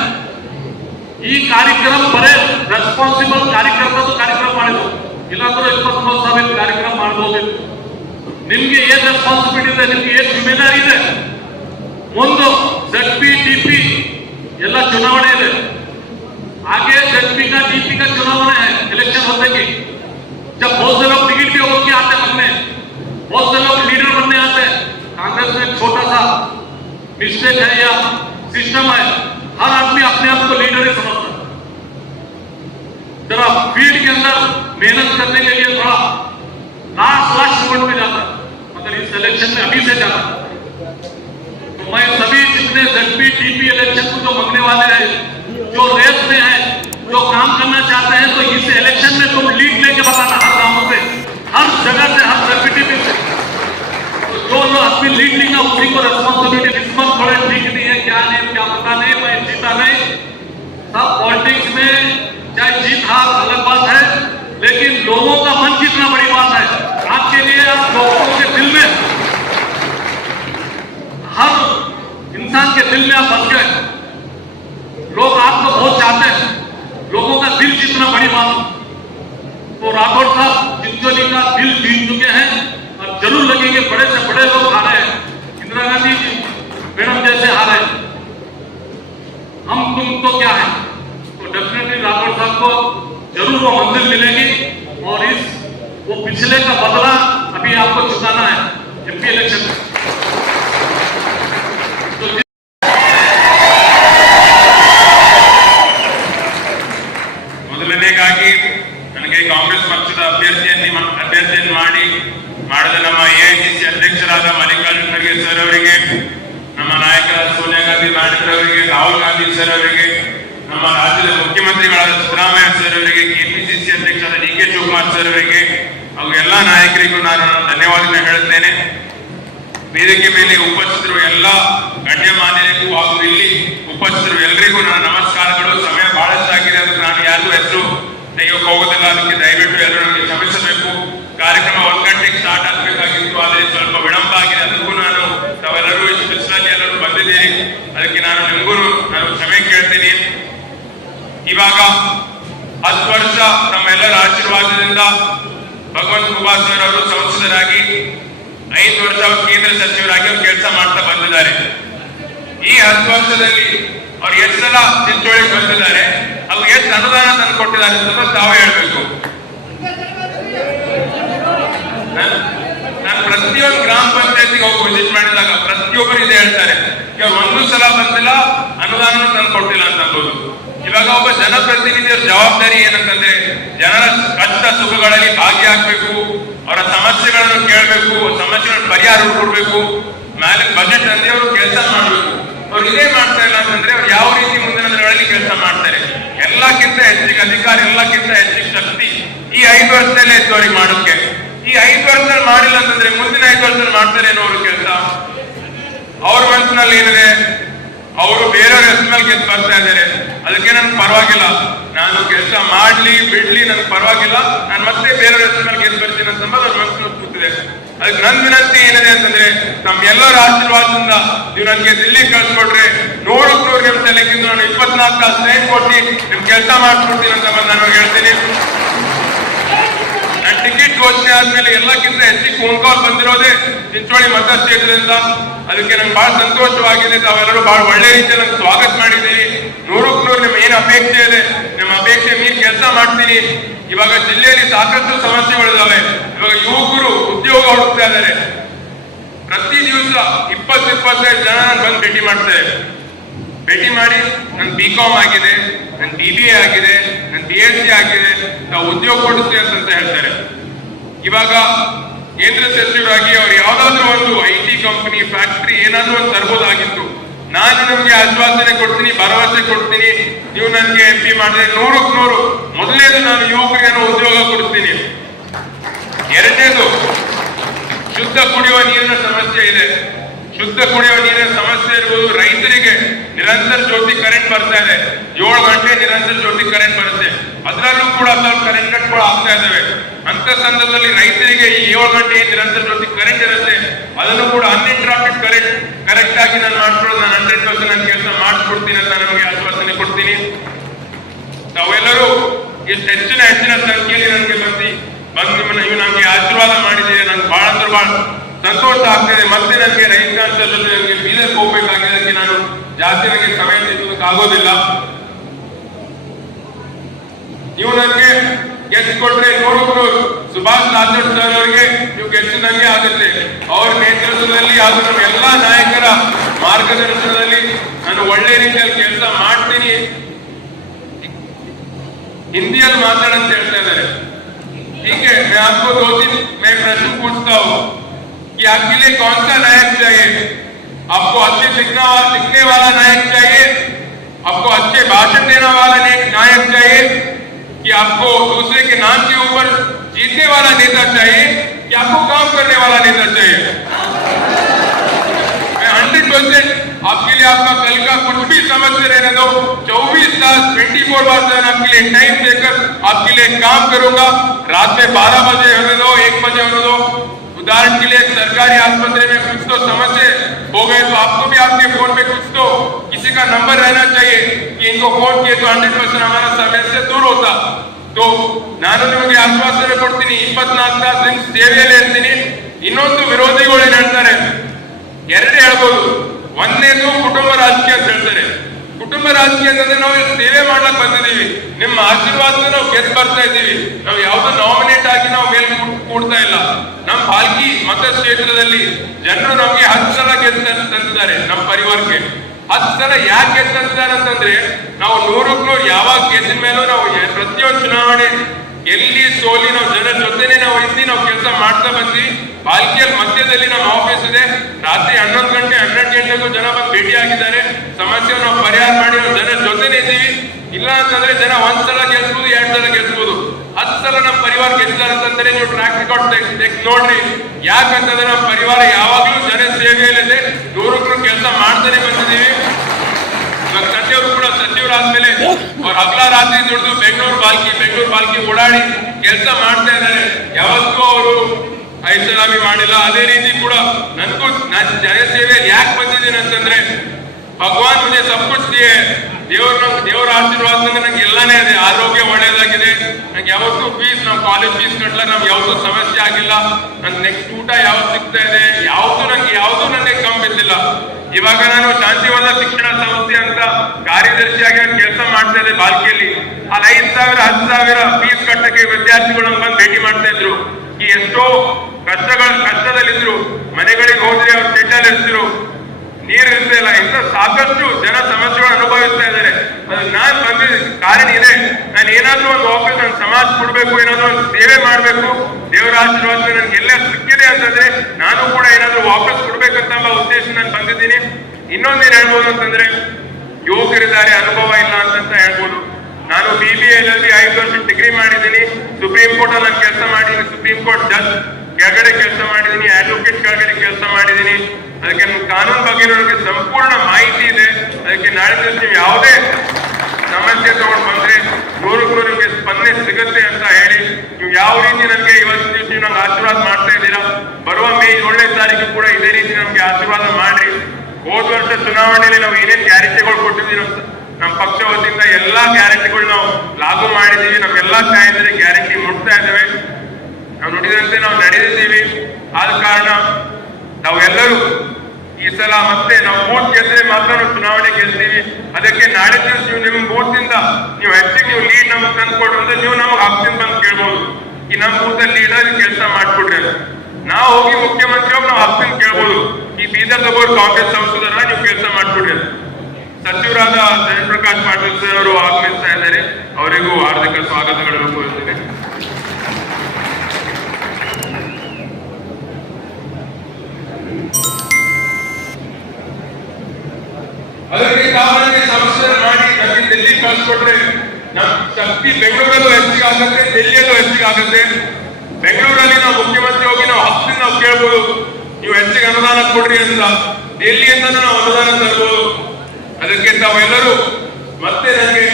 ಈ ಕಾರ್ಯಕ್ರಮ ಬರೇ ರೆಸ್ಪಾನ್ಸಿಬಲ್ ಕಾರ್ಯಕರ್ತರು ಕಾರ್ಯಕ್ರಮ ಮಾಡಿದ್ರು, ಇಲ್ಲಾಂದ್ರೆ 23 ಕಾರ್ಯಕ್ರಮ ಮಾಡಬಹುದಿತ್ತು. ನಿಮ್ಗೆ ಏನ್ ರೆಸ್ಪಾನ್ಸಿಬಿಲಿಟಿ ಇದೆ, ನಿಮ್ಗೆ ಏನ್ ಜಿಮ್ಮೆದಾರಿ ಇದೆ. ಒಂದು ZP DP ಎಲ್ಲ ಚುನಾವಣೆ ಇದೆ, आगे ZP का DP का चुनाव है, इलेक्शन होते की जब बहुत से लोग टिकट के होके आते बनने, बहुत से लोग लीडर बनने आते. कांग्रेस में छोटा सा मिस्टेक है या सिस्टम है, हर आदमी अपने आप को लीडर ही समझता है. जरा फील्ड के अंदर मेहनत करने के लिए थोड़ा लास्ट मोमेंट में जाता है, मगर इस इलेक्शन में अभी से जाता है. तो मैं सभी जितने ZP DP इलेक्शन को जो मांगने वाले हैं, जो रेस में है, जो काम करना चाहते हैं, तो इस इलेक्शन में तुम लीड लेके बताना हर गांव से, हर जगह से, हर रेपिटेटिव से. तो जो लोग अपनी लीड लेंगे उसी को रेस्पॉन्सिबिलिटी. किस्मत थोड़े ठीक नहीं है, क्या नहीं क्या पता नहीं, मैं जीता नहीं. सब पॉलिटिक्स में चाहे जीत हार अलग बात है, लेकिन लोगों का मन कितना बड़ी बात है. आपके लिए आप लोगों के दिल में, हर इंसान के दिल में आप बस गए. लोग आपको बहुत चाहते हैं, लोगों का दिल जितना बड़ी बात. तो राठौर साहब चिंचोली का दिल जीत चुके हैं और जरूर लगेंगे बड़े से बड़े लोग आ रहे हैं. इंदिरा गांधी जी मैडम जैसे आ रहे हैं, हम तुम तो क्या है. तो डेफिनेटली राठौर साहब को जरूर वो मंजिल मिलेगी और इस वो पिछले का बदला अभी आपको चुकाना है MP इलेक्शन में. ಮೊದಲನೇದಾಗಿ ನನಗೆ ಕಾಂಗ್ರೆಸ್ ಪಕ್ಷದ ಅಭ್ಯರ್ಥಿಯನ್ನು ಮಾಡಿದ ನಮ್ಮ AICC ಅಧ್ಯಕ್ಷರಾದ ಮಲ್ಲಿಕಾರ್ಜುನ್ ಖರ್ಗೆ ಸರ್ ಅವರಿಗೆ, ನಮ್ಮ ನಾಯಕರಾದ ಸೋನಿಯಾ ಗಾಂಧಿ ಮೇಡಮ್ ಅವರಿಗೆ, ರಾಹುಲ್ ಗಾಂಧಿ ಸರ್ ಅವರಿಗೆ, ನಮ್ಮ ರಾಜ್ಯದ ಮುಖ್ಯಮಂತ್ರಿಗಳಾದ ಸಿದ್ದರಾಮಯ್ಯ ಸರ್ ಅವರಿಗೆ, KPCC ಅಧ್ಯಕ್ಷರಾದ DK ಶಿವಕುಮಾರ್ ಸರ್ ಅವರಿಗೆ ಹಾಗೂ ಎಲ್ಲ ನಾಯಕರಿಗೂ ನಾನು ಧನ್ಯವಾದ ಹೇಳುತ್ತೇನೆ. ವೇದಿಕೆ ಮೇಲೆ ಉಪಸ್ಥಿತರು ಎಲ್ಲ ಗಣ್ಯಮಾನ್ಯರಿಗೂ ಹಾಗೂ ಇಲ್ಲಿ ಉಪಸ್ಥಿತರು ಎಲ್ಲರಿಗೂ ನನ್ನ ನಮಸ್ಕಾರಗಳು. ಸಮಯ ಬಹಳಷ್ಟಾಗಿದೆ, ಅದಕ್ಕೆ ನಾನು ಯಾರಿಗೂ ಹೆಸರು ತೆಗೆಯೋಕೆ ಹೋಗೋದಿಲ್ಲ, ಅದಕ್ಕೆ ದಯವಿಟ್ಟು ಎಲ್ಲರೂ ನನಗೆ ಕ್ಷಮಿಸಬೇಕು. ಕಾರ್ಯಕ್ರಮ 1 ಗಂಟೆಗೆ ಸ್ಟಾರ್ಟ್ ಆಗಬೇಕಾಗಿತ್ತು, ಆದರೆ ಸ್ವಲ್ಪ ವಿಳಂಬ ಆಗಿದೆ. ಅದಕ್ಕೂ ನಾನು ತಾವೆಲ್ಲರೂ ಸ್ಪೆಷಲಾಗಿ ಎಲ್ಲರೂ ಬಂದಿದ್ದೀರಿ, ಅದಕ್ಕೆ ನಿಮಗೂ ನಾನು ಕ್ಷಮೆ ಕೇಳ್ತೀನಿ. ಇವಾಗ 10 ವರ್ಷ ತಮ್ಮೆಲ್ಲರ ಆಶೀರ್ವಾದದಿಂದ ಭಗವಂತ ಖೂಬಾ ಸರ್ ಅವರು ಸಂಸದರಾಗಿ 5 ವರ್ಷ ಕೇಂದ್ರ ಸಚಿವರಾಗಿ ಅವರು ಕೆಲಸ ಮಾಡ್ತಾ ಬಂದಿದ್ದಾರೆ. ಈ 10 ವರ್ಷದಲ್ಲಿ ಅವ್ರು ಎಷ್ಟು ಸಲ ಚಿಂಚೋಳಿಗೆ ಬಂದಿದ್ದಾರೆ, ಅವ್ರು ಎಷ್ಟು ಅನುದಾನ ತಂದು ಕೊಟ್ಟಿದ್ದಾರೆ ಅಂತ ತಾವೇ ಹೇಳ್ಬೇಕು. ನಾನು ಪ್ರತಿಯೊಂದು ಗ್ರಾಮ ಪಂಚಾಯತಿಗೆ ಹೋಗಿ ವಿಸಿಟ್ ಮಾಡಿದಾಗ ಪ್ರತಿಯೊಬ್ಬರು ಇದೇ ಹೇಳ್ತಾರೆ, ಇವ್ರು 1 ಸಲ ಬಂದಿಲ್ಲ, ಅನುದಾನ ತಂದು ಕೊಟ್ಟಿಲ್ಲ ಅಂತ ಅನ್ಬೋದು. ಇವಾಗ ಒಬ್ಬ ಜನಪ್ರತಿನಿಧಿಯ ಜವಾಬ್ದಾರಿ ಏನಂತಂದ್ರೆ ಜನರ ಕಷ್ಟ ಸುಖಗಳಲ್ಲಿ ಭಾಗಿಯಾಗಬೇಕು, ಅವರ ಸಮಸ್ಯೆಗಳನ್ನು ಕೇಳಬೇಕು, ಸಮಸ್ಯೆಗಳನ್ನು ಪರಿಹಾರ ಕೊಡ್ಬೇಕು, ಮೇಲೆ ಬಜೆಟ್ ಅಂದ್ರೆ ಅವರು ಕೆಲಸ ಮಾಡಬೇಕು. ಅವ್ರು ಇದೇ ಮಾಡ್ತಾ ಇಲ್ಲ ಅಂತಂದ್ರೆ ಅವ್ರು ಯಾವ ರೀತಿ ಮುಂದಿನ ದಿನಗಳಲ್ಲಿ ಕೆಲಸ ಮಾಡ್ತಾರೆ. ಎಲ್ಲಕ್ಕಿಂತ ಹೆಚ್ಚಿಗೆ ಅಧಿಕಾರ, ಎಲ್ಲಕ್ಕಿಂತ ಹೆಚ್ಚಿಗೆ ಶಕ್ತಿ ಈ 5 ವರ್ಷದಲ್ಲೇ ಇತ್ತು ಅವ್ರಿಗೆ ಮಾಡೋಕೆ. ಈ 5 ವರ್ಷದಲ್ಲಿ ಮಾಡಿಲ್ಲ ಅಂತಂದ್ರೆ ಮುಂದಿನ 5 ವರ್ಷದಲ್ಲಿ ಮಾಡ್ತಾರೆ ಏನೋ ಅವರು ಕೆಲಸ. ಅವ್ರ ಮನಸ್ಸಿನಲ್ಲಿ ಏನಿದೆ, ಅವರು ಬೇರೆಯವ್ರ ಹೆಸರು ಮೇಲೆ ಗೆದ್ದು ಬರ್ತಾ ಇದ್ದಾರೆ. ಅದಕ್ಕೆ ನನ್ಗೆ ಪರವಾಗಿಲ್ಲ, ನಾನು ಕೆಲಸ ಮಾಡ್ಲಿ ಬಿಡ್ಲಿ ನನ್ಗೆ ಪರವಾಗಿಲ್ಲ, ನಾನು ಮತ್ತೆ ಬೇರೆಯವ್ರ ಹೆಸರು ಮೇಲೆ ಗೆದ್ದು ಬರ್ತೀನಿ ಅಂತ ಅವ್ರ ಮನಸ್ಸಿನಲ್ಲಿ ಕೂತಿದೆ. ಅದಕ್ಕೆ ನನ್ನ ವಿನಂತಿ ಏನಿದೆ ಅಂತಂದ್ರೆ ನಮ್ಮೆಲ್ಲರ ಆಶೀರ್ವಾದದಿಂದ ನೀವು ನನಗೆ ದಿಲ್ಲಿ ಕಳ್ಸಿಕೊಟ್ರೆ 100 ನಿಮ್ ತಲೆಗಿಂತ ನಾನು 24 ತಾಸು ಟೈಮ್ ಕೊಟ್ಟು ನಿಮ್ ಕೆಲಸ ಮಾಡ್ಕೊಡ್ತೀನಿ ಅಂತ ನಾನು ಹೇಳ್ತೀನಿ. ನನ್ನ ಟಿಕೆಟ್ ಘೋಷಣೆ ಆದ್ಮೇಲೆ ಎಲ್ಲಕ್ಕಿಂತ ಹೆಚ್ಚಿಗೆ ಫೋನ್ ಕಾಲ್ ಬಂದಿರೋದೇ ಚಿಂಚೋಳಿ ಮತಕ್ಷೇತ್ರದಿಂದ. ಅದಕ್ಕೆ ನಂಗೆ ಬಹಳ ಸಂತೋಷವಾಗಿದೆ. ತಾವೆಲ್ಲರೂ ಬಹಳ ಒಳ್ಳೆ ರೀತಿಯಲ್ಲಿ ನಂಗೆ ಸ್ವಾಗತ ಮಾಡಿದ್ದೀರಿ. 100ಕ್ಕೆ 100 ನಿಮ್ಮ ಏನು ಅಪೇಕ್ಷೆ ಇದೆ ನಿಮ್ಮ ಅಪೇಕ್ಷೆ ಮೀರಿ ಕೆಲಸ ಮಾಡ್ತೀನಿ. ಇವಾಗ ಜಿಲ್ಲೆಯಲ್ಲಿ ಸಾಕಷ್ಟು ಸಮಸ್ಯೆಗಳಿದಾವೆ. ಇವಾಗ ಯುವಕರು ಉದ್ಯೋಗ ಹುಡುಕ್ತಾ ಇದ್ದಾರೆ. ಪ್ರತಿ ದಿವಸ 20-25 ಜನ ಬಂದು ಭೇಟಿ ಮಾಡ್ತಾರೆ. ಭೇಟಿ ಮಾಡಿ ನನ್ BCom ಆಗಿದೆ, ನನ್ BBA ಆಗಿದೆ, ನನ್ BSc ಆಗಿದೆ, ನಾವು ಉದ್ಯೋಗ ಕೊಡುತ್ತೆ ಅಂತ ಹೇಳ್ತಾರೆ. ಇವಾಗ ಕೇಂದ್ರ ಸಚಿವರಾಗಿ ಅವ್ರು ಯಾವ್ದಾದ್ರು ಒಂದು IT ಕಂಪನಿ ಫ್ಯಾಕ್ಟರಿ ಏನಾದ್ರೂ ಒಂದು ತರಬಹುದಾಗಿತ್ತು. ನಾನು ನಿಮ್ಗೆ ಆಶ್ವಾಸನೆ ಕೊಡ್ತೀನಿ, ಭರವಸೆ ಕೊಡ್ತೀನಿ. ನೀವು ನನ್ಗೆ MP ಮಾಡಿದ್ರೆ 100ಕ್ಕೆ 100 ಮೊದಲನೇದು ನಾನು ಯುವಕರಿಗೆ ಉದ್ಯೋಗ ಕೊಡ್ತೀನಿ. ಎರಡನೇದು ಶುದ್ಧ ಕುಡಿಯುವ ನೀರಿನ ಸಮಸ್ಯೆ ಇದೆ. ಶುದ್ಧ ಕುಡಿಯುವ ನೀರಿನ ಸಮಸ್ಯೆ ಇರುವುದು ರೈತರಿಗೆ ನಿರಂತರ ಜ್ಯೋತಿ ಕರೆಂಟ್ ಬರ್ತಾ ಇದೆ. 7 ಗಂಟೆ ನಿರಂತರ ಜ್ಯೋತಿ ಕರೆಂಟ್ ಬರುತ್ತೆ. ಅದರಲ್ಲೂ ಕೂಡ ಸ್ವಲ್ಪ ಕರೆಂಟ್ ಕಟ್ಗಳು ಆಗ್ತಾ ಇದ್ದಾವೆ. ಅಂತ ಸಂದರ್ಭದಲ್ಲಿ ರೈತರಿಗೆ ಈ 7 ಗಂಟೆ ನಿರಂತರ ಜ್ಯೋತಿ ಕರೆಂಟ್ ಇರುತ್ತೆ, ಅದನ್ನು ಕೂಡ ಅನ್ಇಂಟರಪ್ಟೆಡ್ ಕರೆಕ್ಟ್ ಆಗಿ ನಾನು ಮಾಡ್ಕೊಳ್ಳೋದು ನಾನು 100% ನನ್ನ ಕೆಲಸ ಮಾಡಿಸ್ಕೊಡ್ತೀನಿ ಅಂತ ನಮಗೆ ಆಶ್ವಾಸನೆ ಕೊಡ್ತೀನಿ. ತಾವೆಲ್ಲರೂ ಎಷ್ಟು ಹೆಚ್ಚಿನ ಸಂಖ್ಯೆಯಲ್ಲಿ ನನಗೆ ಬಂದು ನೀವು ನಮಗೆ ಆಶೀರ್ವಾದ ಮಾಡಿದ್ದೀರಿ. ನಂಗೆ ಬಹಳ ಅಂದ್ರೆ ಬಹಳ ಸಂತೋಷ ಆಗ್ತದೆ. ಮತ್ತೆ ನನಗೆ ರೈತ ನನಗೆ ಬೀದರ್ಗೆ ಹೋಗ್ಬೇಕಾಗಿದ್ದಕ್ಕೆ ನಾನು ಜಾಸ್ತಿ ನನಗೆ ಸಮಯ ತೆಗೆದುಕೊಳ್ಳಕ್ಕೆ ಆಗೋದಿಲ್ಲ. ನೀವು ನನಗೆ ಗೆದ್ದುಕೊಟ್ರೆ 100ಕ್ಕೆ 100 ಸುಭಾಷ್ ರಾಠೋಡ್ ಸರ್ ಅವರಿಗೆ ನೀವು ಗೆದ್ದಂಗೆ ಆಗುತ್ತೆ. ಅವರ ನೇತೃತ್ವದಲ್ಲಿ ಹಾಗೂ ನಮ್ಮ ಎಲ್ಲಾ ನಾಯಕರ ಮಾರ್ಗದರ್ಶನದಲ್ಲಿ ನಾನು ಒಳ್ಳೆ ರೀತಿಯಲ್ಲಿ ಕೆಲಸ ಮಾಡ್ತೀನಿ. ಹಿಂದಿಯಲ್ಲಿ ಮಾತಾಡಂತ ಹೇಳ್ತಾ ಇದ್ದಾರೆ. ठीक है, मैं आपको 2-3 मैं प्रश्न पूछता हूँ कि आपके लिए कौन सा नायक चाहिए? आपको अच्छे लिखने वाला नायक चाहिए? आपको अच्छे भाषण देने वाला नायक चाहिए? कि आपको दूसरे के नाम के ऊपर जीतने वाला नेता चाहिए? कि आपको काम करने वाला नेता चाहिए? मैं 100% आपके लिए आपका कल का कुछ भी समझते रहने दो, 24 तास 24/7 आपके लिए टाइम देकर आपके लिए काम करूंगा. रात में 12 बजे होने दो, 1 बजे होने दो. उदाहरण के लिए सरकारी आस्पत्रि में कुछ तो समस्या हो गए तो आपको भी आपके फोन पे कुछ तो किसी का नंबर रहना चाहिए कि इनको फोन किए तो 100% हमारा समस्या दूर होता. तो ನಾನು ನಿಮಗೆ ಆಶ್ವಾಸನೆ ಕೊಡ್ತೀನಿ, 24 ತಾಸು ಸೇವೆಯಲ್ಲಿ ಇರ್ತೀನಿ. ಇನ್ನೊಂದು ವಿರೋಧಿಗಳು ಏನ್ ಹೇಳ್ತಾರೆ, ಎರಡು ಹೇಳ್ಬೋದು. ಒಂದನೇದು ಕುಟುಂಬ ರಾಜಕೀಯ ಅಂತ ಹೇಳ್ತಾರೆ. ಕುಟುಂಬ ರಾಜಕೀಯ ಅಂತಂದ್ರೆ ನಾವು ಸೇವೆ ಮಾಡ್ಲಕ್ ಬಂದಿದ್ದೀವಿ, ನಿಮ್ಮ ಆಶೀರ್ವಾದ ನಾವು ಗೆದ್ದು ಬರ್ತಾ ಇದ್ದೀವಿ. ನಾವು ಯಾವ್ದು ನಾಮಿನೇಟ್ ಆಗಿ ನಾವು ಮೇಲ್ ಕೂಡ್ತಾ ಇಲ್ಲ. ನಮ್ಮ ಪಾಲ್ಕಿ ಮತಕ್ಷೇತ್ರದಲ್ಲಿ ಜನರು ನಮ್ಗೆ 10 ಸಲ ಗೆದ್ದಿದ್ದಾರೆ. ನಮ್ಮ ಪರಿವಾರಕ್ಕೆ 10 ಸಲ ಯಾಕೆ ಗೆದ್ದಿದ್ದಾರೆ ಅಂತಂದ್ರೆ ನಾವು 100ಕ್ಕೆ 100 ಯಾವಾಗ ಗೆದ್ದ ಮೇಲೂ ನಾವು ಪ್ರತಿಯೊಂದು ಚುನಾವಣೆ ಎಲ್ಲಿ ಸೋಲಿ ನಾವು ಜನರ ಜೊತೆನೆ ನಾವು ಇದ್ದು ನಾವು ಕೆಲಸ ಮಾಡ್ತಾ ಬಂದ್ವಿ. ಪಾಲ್ಕಿಯಲ್ಲಿ ಮಧ್ಯದಲ್ಲಿ ನಮ್ಮ ಆಫೀಸ್ ಇದೆ. ರಾತ್ರಿ 11 ಗಂಟೆ 12 ಗಂಟೆಗೂ ಜನ ಬಂದು ಭೇಟಿ ಆಗಿದ್ದಾರೆ. ಸಮಸ್ಯೆ ನಾವು ಪರಿಹಾರ ಮಾಡಿ ನಾವು ಜನರ ಜೊತೆನೆ ಇದ್ದೀವಿ. ಇಲ್ಲ ಅಂತಂದ್ರೆ ಜನ 1 ಸಲ ಗೆಲ್ಸ್ಬೋದು, 2 ಸಲ ಗೆಲ್ಸ್ಬೋದು. 10 ಸಲ ನಮ್ಮ ಪರಿವಾರ ಗೆಲ್ತಾರೆ ಅಂತಂದ್ರೆ ನೀವು ಟ್ರ್ಯಾಕ್ ರೆಕಾರ್ಡ್ ನೋಡ್ರಿ. ಯಾಕಂತಂದ್ರೆ ನಮ್ಮ ಪರಿವಾರ ಯಾವಾಗ್ಲೂ ಜನ ಸೇವೆಯಲ್ಲಿದೆ, 100ಕ್ಕೆ 100 ಕೆಲಸ ಮಾಡ್ತಾನೆ ಬಂದಿದ್ದೀವಿ. ಇವಾಗ ಸಚಿವರು ಕೂಡ ಸಚಿವರಾದ್ಮೇಲೆ ಅವ್ರು ಹಗಲ ರಾತ್ರಿ ದುಡಿದು ಬೆಂಗಳೂರು ಬಾಲ್ಕಿ ಓಡಾಡಿ ಕೆಲಸ ಮಾಡ್ತಾ ಇದ್ದಾರೆ. ಯಾವತ್ತೂ ಅವರು ಐಷಾರಾಮಿ ಮಾಡಿಲ್ಲ. ಅದೇ ರೀತಿ ಕೂಡ ನನಗೂ ನಾನು ಜನಸೇವೆಯಲ್ಲಿ ಯಾಕೆ ಬಂದಿದ್ದೀನಿ ಅಂತಂದ್ರೆ ಭಗವಾನ್ ಮುझे सब कुछ दिए. ದೇವರ ಆಶೀರ್ವಾದದಿಂದ ನಂಗೆ ಎಲ್ಲಾನೇ ಇದೆ. ಆರೋಗ್ಯ ಒಳ್ಳೇದಾಗಿದೆ. ನಂಗೆ ಯಾವತ್ತೂ ಫೀಸ್ ನಾವು ಕಾಲೇಜ್ ಫೀಸ್ ಕಟ್ಟಲ್ಲ, ನಮ್ಗೆ ಯಾವತ್ತೂ ಸಮಸ್ಯೆ ಆಗಿಲ್ಲ. ನನ್ ನೆಕ್ಸ್ಟ್ ಊಟ ಯಾವತ್ತು ಸಿಗ್ತಾ ಇದೆ, ಯಾವ್ದು ನನಗೆ ಕಮ್ಮಿ ಬಿದ್ದಿಲ್ಲ. ಇವಾಗ ನಾನು ಶಾಂತಿವಾದ ಶಿಕ್ಷಣ ಸಂಸ್ಥೆ ಅಂತ ಕಾರ್ಯದರ್ಶಿಯಾಗಿ ಕೆಲಸ ಮಾಡ್ತಾ ಇದ್ದೆ ಬಾಲ್ಕಿಯಲ್ಲಿ. ಅಲ್ಲಿ 5,000 10,000 ಫೀಸ್ ಕಟ್ಟಕ್ಕೆ ವಿದ್ಯಾರ್ಥಿಗಳು ಬಂದು ಭೇಟಿ ಮಾಡ್ತಾ ಇದ್ರು. ಈ ಎಷ್ಟೋ ಕಷ್ಟದಲ್ಲಿದ್ರು. ಮನೆಗಳಿಗೆ ಹೋದ್ರೆ ಅವ್ರು ಶೆಡ್ಡಲ್ಲಿ ಇರ್ತಿರು, ನೀರು ಇರ್ತಿಲ್ಲ. ಇಂಥ ಸಾಕಷ್ಟು ಜನ ಸಮಸ್ಯೆಗಳು ಅನುಭವಿಸ್ತಾ ಇದ್ದಾರೆ. ನಾನ್ ಬಂದಿದ್ದ ಕಾರಣ ಇದೆ, ನಾನು ಏನಾದ್ರೂ ಒಂದು ವಾಪಸ್ ನನ್ನ ಸಮಾಜ ಕೊಡ್ಬೇಕು, ಏನಾದ್ರೂ ಒಂದು ಸೇವೆ ಮಾಡ್ಬೇಕು. ದೇವರ ಆಶೀರ್ವಾದ ನನ್ಗೆ ಎಲ್ಲ ಸಿಕ್ಕಿದೆ ಅಂತಂದ್ರೆ ನಾನು ಕೂಡ ಏನಾದ್ರೂ ವಾಪಸ್ ಕೊಡ್ಬೇಕಂತ ಉದ್ದೇಶ ನಾನು ಬಂದಿದ್ದೀನಿ. ಇನ್ನೊಂದೇನು ಹೇಳ್ಬೋದು ಅಂತಂದ್ರೆ ಯುವಕರಿದ್ದಾರೆ, ಅನುಭವ ಇಲ್ಲ ಅಂತ ಹೇಳ್ಬೋದು. ನಾನು BBA 5 ವರ್ಷ ಡಿಗ್ರಿ ಮಾಡಿದ್ದೀನಿ. ಸುಪ್ರೀಂ ಕೋರ್ಟ್ ಅಲ್ಲಿ ನಾನು ಕೆಲಸ ಮಾಡಿದ್ದೀನಿ. ಸುಪ್ರೀಂ ಕೋರ್ಟ್ ಜಡ್ಜ್ ಕೆಳಗಡೆ ಕೆಲಸ ಮಾಡಿದ್ದೀನಿ, ಅಡ್ವೊಕೇಟ್ ಕೆಳಗಡೆ ಕೆಲಸ ಮಾಡಿದ್ದೀನಿ. ಅದಕ್ಕೆ ಕಾನೂನು ಬಗ್ಗೆ ನನಗೆ ಸಂಪೂರ್ಣ ಮಾಹಿತಿ ಇದೆ. ಅದಕ್ಕೆ ನಾಳೆ ನೀವು ಯಾವುದೇ ಸಮಸ್ಯೆ ನಂಬಿಕೆ ತಗೊಂಡು ಬಂದ್ರೆ ನೂರಕ್ಕೂ ನಿಮಗೆ ಸ್ಪಂದನೆ ಸಿಗುತ್ತೆ ಅಂತ ಹೇಳಿ ನೀವು ಯಾವ ರೀತಿ ನನಗೆ ಇವತ್ತು ನೀವು ನಂಗೆ ಆಶೀರ್ವಾದ ಮಾಡ್ತಾ ಇದ್ದೀರಾ. ಬರುವ ಮೇ 7ನೇ ತಾರೀಕು ಕೂಡ ಇದೇ ರೀತಿ ನಮ್ಗೆ ಆಶೀರ್ವಾದ ಮಾಡ್ರಿ. ಹೋದ ವರ್ಷ ಚುನಾವಣೆಯಲ್ಲಿ ನಾವು ಏನೇನು ಗ್ಯಾರಂಟಿಗಳು ಕೊಟ್ಟಿದ್ದೀವಿ ನಮ್ಮ ಪಕ್ಷ ವತಿಯಿಂದ ಎಲ್ಲಾ ಗ್ಯಾರಂಟಿಗಳು ನಾವು ಲಾಗು ಮಾಡಿದೀವಿ. ನಮ್ಮೆಲ್ಲಾ ತಾಯಂದಿರಿಗೆ ಗ್ಯಾರಂಟಿ ಮುಟ್ತಾ ಇದ್ದೇವೆ. ನಾವು ನುಡಿದಂತೆ ನಾವು ನಡೆದಿದ್ದೀವಿ. ಆದ ಕಾರಣ ನಾವೆಲ್ಲರೂ ಈ ಸಲ ಮತ್ತೆ ನಾವು ವೋಟ್ ಗೆದ್ರೆ ಮಾತ್ರ ನಾವು ಚುನಾವಣೆ ಗೆಲ್ತೀವಿ. ಅದಕ್ಕೆ ನಾಳೆ ದಿವಸ ನೀವು ನಿಮ್ ವೋಟ್ನಿಂದ ನೀವು ಹೆಚ್ಚಿಗೆ ನೀವು ಲೀಡ್ ನಮಗೆ ತಂದ್ಕೊಡ್ರಿ ಅಂದ್ರೆ ನೀವು ನಮಗೆ ಹಾಕ್ತೀನಿ ಬಂದು ಕೇಳ್ಬೋದು. ಈ ನಮ್ಮ ಬೂತಲ್ಲಿ ಲೀಡರ್ ಕೆಲಸ ಮಾಡ್ಕೊಡ್ರಿ ಅಂತ ನಾವು ಹೋಗಿ ಮುಖ್ಯಮಂತ್ರಿ ನಾವು ಹಾಕ್ತೀನಿ ಕೇಳ್ಬೋದು. ಈ ಬೀದರ್ ದಬ್ಬರು ಕಾಂಗ್ರೆಸ್ ಸಂಸದರ ನೀವು ಕೆಲಸ ಮಾಡ್ಕೊಡ್ರಿ ಅಂತ ಸಚಿವರಾದ ಜಯಪ್ರಕಾಶ್ ಪಾಟೀಲ್ ಸರ್ ಅವರು ಆಗಮಿಸ್ತಾ ಇದ್ದಾರೆ. ಅವರಿಗೂ ಹಾರ್ದಿಕ ಸ್ವಾಗತಗಳನ್ನು ಕೋರುತ್ತೇನೆ. ಅದಕ್ಕೆ ತಾವೇ ಸಮಸ್ಯೆ ಮಾಡಿ ನಮಗೆ ಡೆಲ್ಲಿ ಕಳಿಸ್ಕೊಟ್ರೆ ನಮ್ಮ ಶಕ್ತಿ ಬೆಂಗಳೂರಲ್ಲೂ ಹೆಚ್ಚಿಗೆ ಆಗುತ್ತೆ, ಡೆಲ್ಲಿಯಲ್ಲೂ ಹೆಚ್ಚಿಗೆ ಆಗುತ್ತೆ. ಬೆಂಗಳೂರಲ್ಲಿ ನಾವು ಮುಖ್ಯಮಂತ್ರಿ ಹೋಗಿ ನಾವು ಹತ್ತಿರ ನಾವು ಕೇಳ್ಬೋದು ನೀವು ಹೆಚ್ಚಿಗೆ ಅನುದಾನ ಕೊಡ್ರಿ ಅಂತ. ಡೆಲ್ಲಿಯಿಂದ ನಾವು ಅನುದಾನ ತರ್ಬೋದು. ಅದಕ್ಕೆ ತಾವೆಲ್ಲರೂ ಮತ್ತೆ ನನಗೆ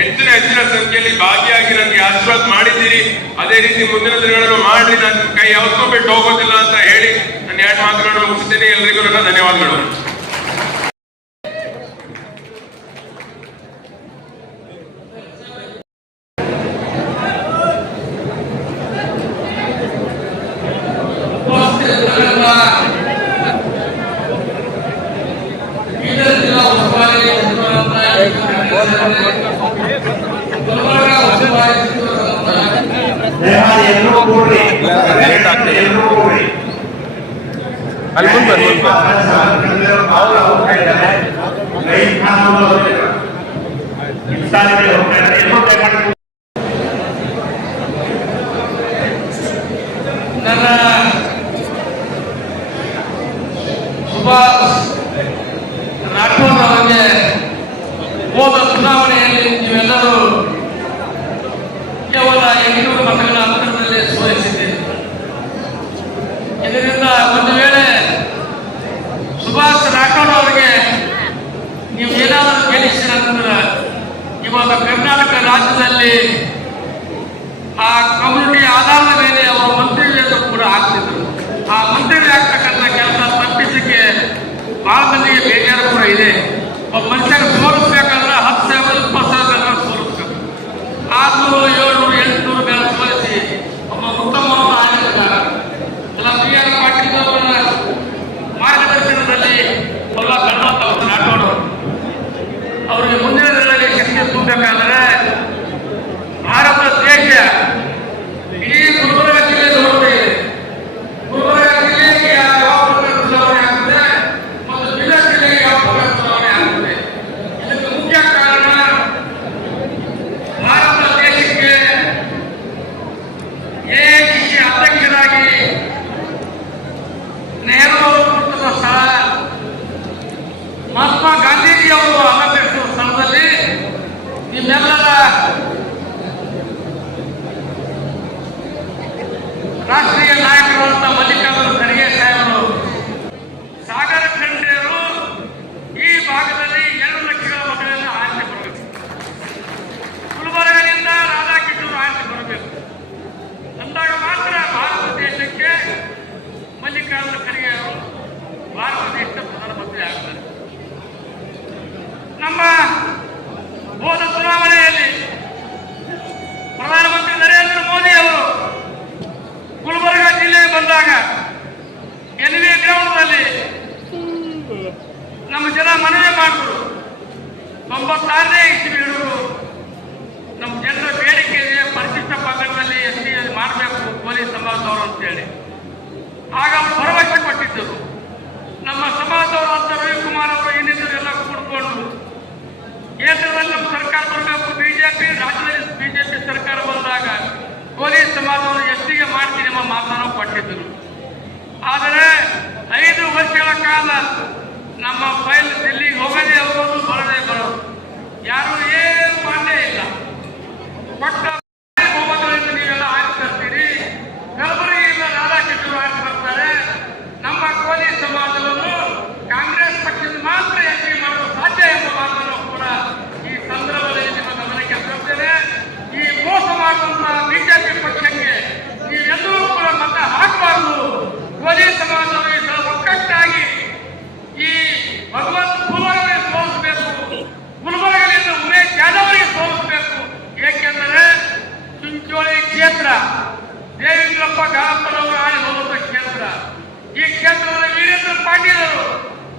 ಹೆಚ್ಚಿನ ಸಂಖ್ಯೆಯಲ್ಲಿ ಭಾಗಿಯಾಗಿ ನನಗೆ ಆಶೀರ್ವಾದ ಮಾಡಿದ್ದೀರಿ. ಅದೇ ರೀತಿ ಮುಂದಿನ ದಿನಗಳನ್ನು ಮಾಡಿ ನನ್ನ ಕೈ ಯಾವತ್ತೂ ಬಿಟ್ಟು ಹೋಗೋದಿಲ್ಲ ಅಂತ ಹೇಳಿ ನಾನು 2 ಮಾತುಗಳನ್ನು ಮುಗಿಸ್ತೇನೆ. ಎಲ್ಲರಿಗೂ ನನ್ನ ಧನ್ಯವಾದಗಳು. ಅಲ್ಲಿ ಮುಂದೆ ನನ್ನ ಸುಭಾಷ್ ರಾಠೋಡ್ ಅವರಿಗೆ ಹೋದ ಚುನಾವಣೆಯಲ್ಲಿ ನೀವೆಲ್ಲರೂ ಕೇವಲ 800 ಮತಗಳ ಅಂತರದಲ್ಲಿ ಸೋಲಿಸಿದ್ದೀರಿ. ಇದರಿಂದ ಒಂದು ವೇಳೆ ಸುಭಾಷ್ ರಾಠೋಡ್ ಅವರಿಗೆ ನೀವು ಏನಾದರೂ ಗೆಲ್ಲಿಸಿದ್ರೆ ಇವಾಗ ಕರ್ನಾಟಕ ರಾಜ್ಯದಲ್ಲಿ ಆ ಕಮ್ಯುನಿಟಿ ಆಧಾರದ ಮೇಲೆ ಅವರು ಮಂತ್ರಿಗಳು ಕೂಡ ಆಗ್ತಿದ್ರು. ಆ ಮಂತ್ರಿ ಆಗ್ತಕ್ಕಂಥ ಕೆಲಸ ತಪ್ಪಿಸಕ್ಕೆ ಬಹಳ ಮಂದಿಗೆ ಬೇಜಾರು ಕೂಡ ಇದೆ. ಒಬ್ಬ ಮನುಷ್ಯನ ಸೋಲಿಸ್ಬೇಕಾದ್ರೆ 10,000 20,000 ಸೋಲಿಸ್ಬೇಕು. 600 700 800 ಮೇಲೆ ಸೋಲಿಸಿ ಒಬ್ಬ ಉತ್ತಮವಾದ ಆಡಳಿತಗಾರ ಎಲ್ಲ ಬಿ.ಆರ್. ಪಾಟೀಲ್ ಅವರ ಮಾರ್ಗದರ್ಶನದಲ್ಲಿ ಎಲ್ಲ ಗಣವಂತ ರಾಠೋಡ್ ಅವರಿಗೆ ಮುಂದಿನ ದಿನಗಳಲ್ಲಿ ಶಕ್ತಿ ತುಂಬಬೇಕಾದ್ರೆ ಭಾರತ ದೇಶ ಇಡೀ ಗುಲ್ಬರ್ಗ ಜಿಲ್ಲೆ ನೋಡ್ತಾ ಇದೆ. ಗುಲ್ಬರ್ಗ ಜಿಲ್ಲೆಗೆ ಯಾವ ಪ್ರಕಾರ ಚುನಾವಣೆ ಆಗ್ತದೆ ಮತ್ತು ಜಿಲ್ಲಾ ಜಿಲ್ಲೆಗೆ ಯಾವ ಪ್ರಕಾರ ಚುನಾವಣೆ ಆಗ್ತದೆ. ಇದಕ್ಕೆ ಮುಖ್ಯ ಕಾರಣ ಭಾರತ ದೇಶಕ್ಕೆ ಎಐಸಿಸಿ ಅಧ್ಯಕ್ಷರಾಗಿ ನೆಹರು ಅವರು ಕೂತಿರುವ ಸ್ಥಳ, ಮಹಾತ್ಮ ಗಾಂಧೀಜಿ ಅವರು ಅಲಂಕರಿಸುವ ಸ್ಥಳದಲ್ಲಿ ನಿಮ್ಮೆಲ್ಲರ ರಾಷ್ಟ್ರೀಯ ನಾಯಕರಾದಂಥ ಮಲ್ಲಿಕಾರ್ಜುನ ಖರ್ಗೆ ಸಾಹೇಬರು, ಸಾಗರ ಖಂಡ್ರೆಯರು ಈ ಭಾಗದಲ್ಲಿ 2 ಲಕ್ಷಗಳ ಮತಗಳನ್ನು ಆರಿಸಿ ಬರಬೇಕು. ಗುಲ್ಬರ್ಗದಿಂದ ರಾಧಾಕಿಶೋರ್ ಆರಿಸಿ ಬರಬೇಕು. ಅಂದಾಗ ಮಾತ್ರ ಭಾರತ ದೇಶಕ್ಕೆ ಮಲ್ಲಿಕಾರ್ಜುನ ಖರ್ಗೆ ಅವರು ಭಾರತ ದೇಶದ ಪ್ರಧಾನಮಂತ್ರಿ ಆಗ್ತಾರೆ. ನಮ್ಮ ಹೋದ ಚುನಾವಣೆಯಲ್ಲಿ ಪ್ರಧಾನಮಂತ್ರಿ ನರೇಂದ್ರ ಮೋದಿ ಅವರು ಗುಲ್ಬರ್ಗ ಜಿಲ್ಲೆಗೆ ಬಂದಾಗ ಎನ್ವಿ ಗ್ರೌಂಡ್ನಲ್ಲಿ ನಮ್ಮ ಜನ ಮನವಿ ಮಾಡಿದ್ರು. 96ನೇ ಇಸ್ವಿ ಹಿಡಿದು ನಮ್ಮ ಜನರ ಬೇಡಿಕೆ ಇದೆ, ಪರಿಶಿಷ್ಟ ಪಂಗಡದಲ್ಲಿ ಎಸ್ಟಿ ಮಾಡಬೇಕು ಪೊಲೀಸ್ ಸಮಾಜದವರು ಅಂತೇಳಿ. ಆಗ ಅವರು ಭರವಸೆ ಕೊಟ್ಟಿದ್ದರು. ನಮ್ಮ ಸಮಾಜದವರು ಅಂತ ರವಿಕುಮಾರ್ ಅವರು ಇನ್ನಿತರು ಎಲ್ಲ ಕೂಡ್ಕೊಂಡು ಕೇಂದ್ರದಲ್ಲಿ ನಮ್ಮ ಸರ್ಕಾರ ಬರಬೇಕು, ಬಿಜೆಪಿ ರಾಜ್ಯದಲ್ಲಿ ಬಿಜೆಪಿ ಸರ್ಕಾರ ಬಂದಾಗ ಪೊಲೀಸ್ ಸಮಾಜವನ್ನು ಎಷ್ಟಿಗೆ ಮಾಡ್ತೀನಿ ಎಂಬ ಮಾತನ್ನು ಕೊಟ್ಟಿದ್ದರು. ಆದರೆ 5 ವರ್ಷಗಳ ಕಾಲ ನಮ್ಮ ಫೈಲ್ ದಿಲ್ಲಿಗೆ ಹೋಗದೇ ಹೋಗೋದು, ಬರದೇ ಬರೋದು, ಯಾರು ಏನು ಮಾಡಲೇ ಇಲ್ಲ. ಕೊಟ್ಟ ಬಹುಮತಗಳಿಂದ ನೀವೆಲ್ಲ ಆಯ್ತು ತರ್ತೀರಿ. ಕಲಬುರಗಿಯಿಂದ ರಾಧಾಕಿಶೋರ್ ಆಯ್ತು ಬರ್ತಾರೆ. ನಮ್ಮ ಕೋಲಿ ಸಮಾಜವನ್ನು ಕಾಂಗ್ರೆಸ್ ಪಕ್ಷದ ಮಾತ್ರ ಎಷ್ಟಿಗೆ ಮಾಡಲು ಸಾಧ್ಯ ಎಂಬ ಮಾತನ್ನು ಕೂಡ ಈ ಸಂದರ್ಭದಲ್ಲಿ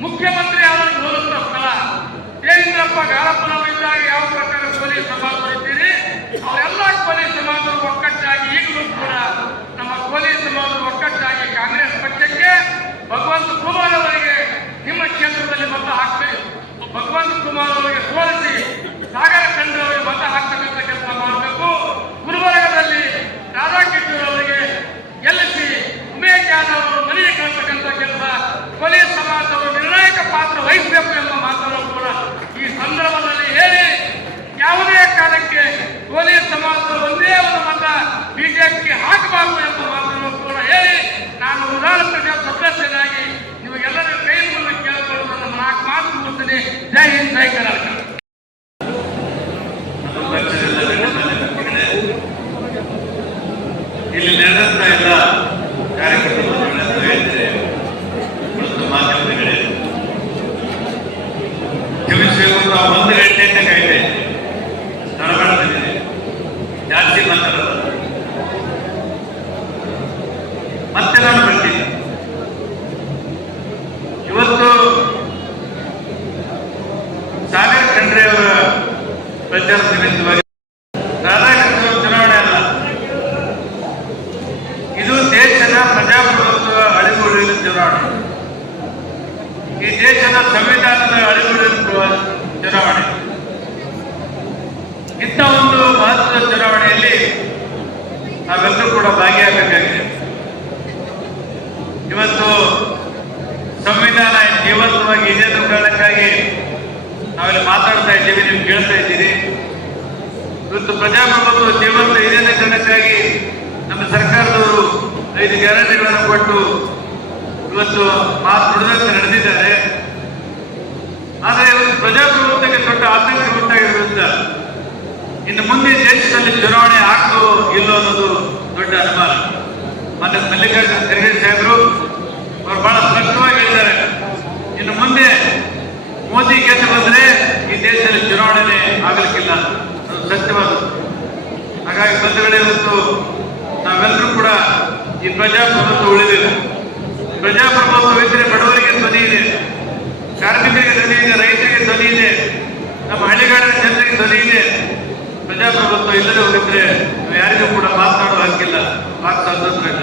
ಮುಖ್ಯಮಂತ್ರಿ ಅವರಿಗೆ ಹೋದಂತ ಸ್ಥಳ ದೇವೇಂದ್ರಪ್ಪ ಗಾಳಪ್ಪನವರಿದ್ದಾಗ ಯಾವ ಪ್ರಕಾರ ಕೋಲಿ ಸಮಾಜರು ಇದ್ದೀರಿ, ಅವರೆಲ್ಲ ಕೋಲಿ ಸಮಾಜರು ಒಕ್ಕಟ್ಟಾಗಿ ಈಗಲೂ ಕೂಡ ನಮ್ಮ ಕೋಲಿ ಸಮಾಜರು ಒಕ್ಕಟ್ಟಾಗಿ ಕಾಂಗ್ರೆಸ್ ಪಕ್ಷಕ್ಕೆ ಭಗವಂತ ಕುಮಾರ್ ಅವರಿಗೆ ನಿಮ್ಮ ಕ್ಷೇತ್ರದಲ್ಲಿ ಮತ ಹಾಕಬೇಕು, ಭಗವಂತ ಕುಮಾರ್ ಅವರಿಗೆ ಸೋಲಿಸಿ ಸಾಗರ ಖಂಡ ಅವರಿಗೆ ಮತ ಹಾಕ್ತಕ್ಕಂಥ ಕೆಲಸ ಮಾಡಬೇಕು. ಗುಲ್ಬರ್ಗದಲ್ಲಿ ರಾಧಾಕೃಷ್ಣ ಅವರಿಗೆ ಗೆಲ್ಲಿಸಿ ಉಮೇಶ್ ಜಾಧವ್ ಅವರು ಮನೆಗೆ ಕಳಿಸ್ತಕ್ಕಂಥ ಕೆಲಸ ಕೋಲಿ ಸಮಾಜದವರು ನಿರ್ಣಾಯಕ ಪಾತ್ರ ವಹಿಸಬೇಕು ಎಂಬ ಮಾತನ್ನು ಕೂಡ ಈ ಸಂದರ್ಭದಲ್ಲಿ ಹೇಳಿ, ಯಾವುದೇ ಕಾಲಕ್ಕೆ ಕೋಲಿ ಸಮಾಜದವರು ಒಂದೇ ಒಂದು ಮತ ಬಿಜೆಪಿಗೆ ಹಾಕಬಾರದು ಎಂಬ ಮಾತನ್ನು ಕೂಡ ಹೇಳಿ, ನಾನು ವಿಧಾನ ಪರಿಷತ್ ಸದಸ್ಯನಾಗಿ ನಿಮಗೆಲ್ಲರೂ ಕೈ ಮೂಲಕ ಕೇಳಿಕೊಳ್ಳುವ ನಮ್ಮ 4 ಮಾತು ಮುಗಿಸ್ತೀನಿ. ಜೈ ಹಿಂದ್, ಜೈ ಕರ್ನಾಟಕ. ಇಲ್ಲಿ ನಡೆದಂತ ಎಲ್ಲ ಕಾರ್ಯಕ್ರಮಗಳನ್ನು ಹೇಳಿದ್ರೆ ಕುಳಿತು ಮಾಧ್ಯಮಗಳೇ ಕ್ಷಮಿಸಬೇಕು. 1 ಗಂಟೆಯಿಂದ ಕಾಯ್ದೆ ತಡಬಾರ್ದಿದೆ, ಜಾಸ್ತಿ ಮಾತಾಡೋದು. ಮತ್ತೆ ನಾನು ಬರ್ತೀನಿ. ಇವತ್ತು ಸಾಗರ್ ಖಂಡ್ರೆ ಅವರ ಪ್ರಚಾರದ ನಿಮಿತ್ತವಾಗಿ ರಾಧಾಕೃಷ್ಣ ಚುನಾವಣೆ ಅಲ್ಲ, ಇದು ದೇಶದ ಪ್ರಜಾಪ್ರಭುತ್ವ ಅಳಿದುಳಿದ ಚುನಾವಣೆ, ಈ ದೇಶದ ಸಂವಿಧಾನದ ಅಳಿದುಳಿದ ಚುನಾವಣೆ. ಇಂಥ ಒಂದು ಮಹತ್ವದ ಚುನಾವಣೆಯಲ್ಲಿ ನಾವೆಲ್ಲರೂ ಕೂಡ ಭಾಗಿಯಾಗಬೇಕಾಗಿದೆ. ಇವತ್ತು ಸಂವಿಧಾನ ಜೀವಂತವಾಗಿ ಇದೆ ಅನ್ನೋ ಕಾರಣಕ್ಕಾಗಿ ನಾವೆಲ್ಲ ಮಾತಾಡ್ತಾ ಇದ್ದೀವಿ, ನೀವು ಕೇಳ್ತಾ ಇದ್ದೀರಿ. ಇವತ್ತು ಪ್ರಜಾಪ್ರಭುತ್ವ ಜೀವಂತ ಇದೆ ಅನ್ನೋ ಕಾರಣಕ್ಕಾಗಿ ನಮ್ಮ ಸರ್ಕಾರದವರು 5 ಗ್ಯಾರಂಟಿಗಳನ್ನು ಕೊಟ್ಟು ಇವತ್ತು ಮಾತು ನುಡಿದಂತೆ ನಡೆದಿದ್ದಾರೆ. ಆದರೆ ಇವತ್ತು ಪ್ರಜಾಪ್ರಭುತ್ವಕ್ಕೆ ದೊಡ್ಡ ಆತಂಕ ಉಂಟಾಗಿರುವುದರಿಂದ ಇನ್ನು ಮುಂದೆ ದೇಶದಲ್ಲಿ ಚುನಾವಣೆ ಆಗ್ತೋ ಇಲ್ಲೋ ಅನ್ನೋದು ದೊಡ್ಡ ಅನುಮಾನ. ಮತ್ತೆ ಮಲ್ಲಿಕಾರ್ಜುನ ಖರ್ಗೆ ಸಾಹೇಬರು ಅವರು ಬಹಳ ಸ್ಪಷ್ಟವಾಗಿ ಹೇಳಿದ್ದಾರೆ, ಇನ್ನು ಮುಂದೆ ಮೋದಿ ಗೆದ್ದು ಬಂದ್ರೆ ಈ ದೇಶದಲ್ಲಿ ಚುನಾವಣೆ ಆಗಲಿಕ್ಕಿಲ್ಲ, ಅದು ಸತ್ಯವಾದದ್ದು. ಹಾಗಾಗಿ ಬಂಧುಗಳೇ, ಇವತ್ತು ನಾವೆಲ್ಲರೂ ಕೂಡ ಈ ಪ್ರಜಾಪ್ರಭುತ್ವ ಉಳಿದಿದೆ. ಪ್ರಜಾಪ್ರಭುತ್ವ ಇದ್ದರೆ ಬಡವರಿಗೆ ಧ್ವನಿ ಇದೆ, ಕಾರ್ಮಿಕರಿಗೆ ಧ್ವನಿ ಇದೆ, ರೈತರಿಗೆ ಧ್ವನಿ ಇದೆ, ನಮ್ಮ ಹಳ್ಳಿಗಾಡಿನ ಜನರಿಗೆ ಧ್ವನಿ ಇದೆ. ಪ್ರಜಾಪ್ರಭುತ್ವ ಇಲ್ಲದೆ ಹೋಗಿದ್ರೆ ನಾವು ಯಾರಿಗೂ ಕೂಡ ಮಾತನಾಡುವ ಹಕ್ಕಿಲ್ಲ, ಮಾತು ಸ್ವಾತಂತ್ರ್ಯ ಇಲ್ಲ.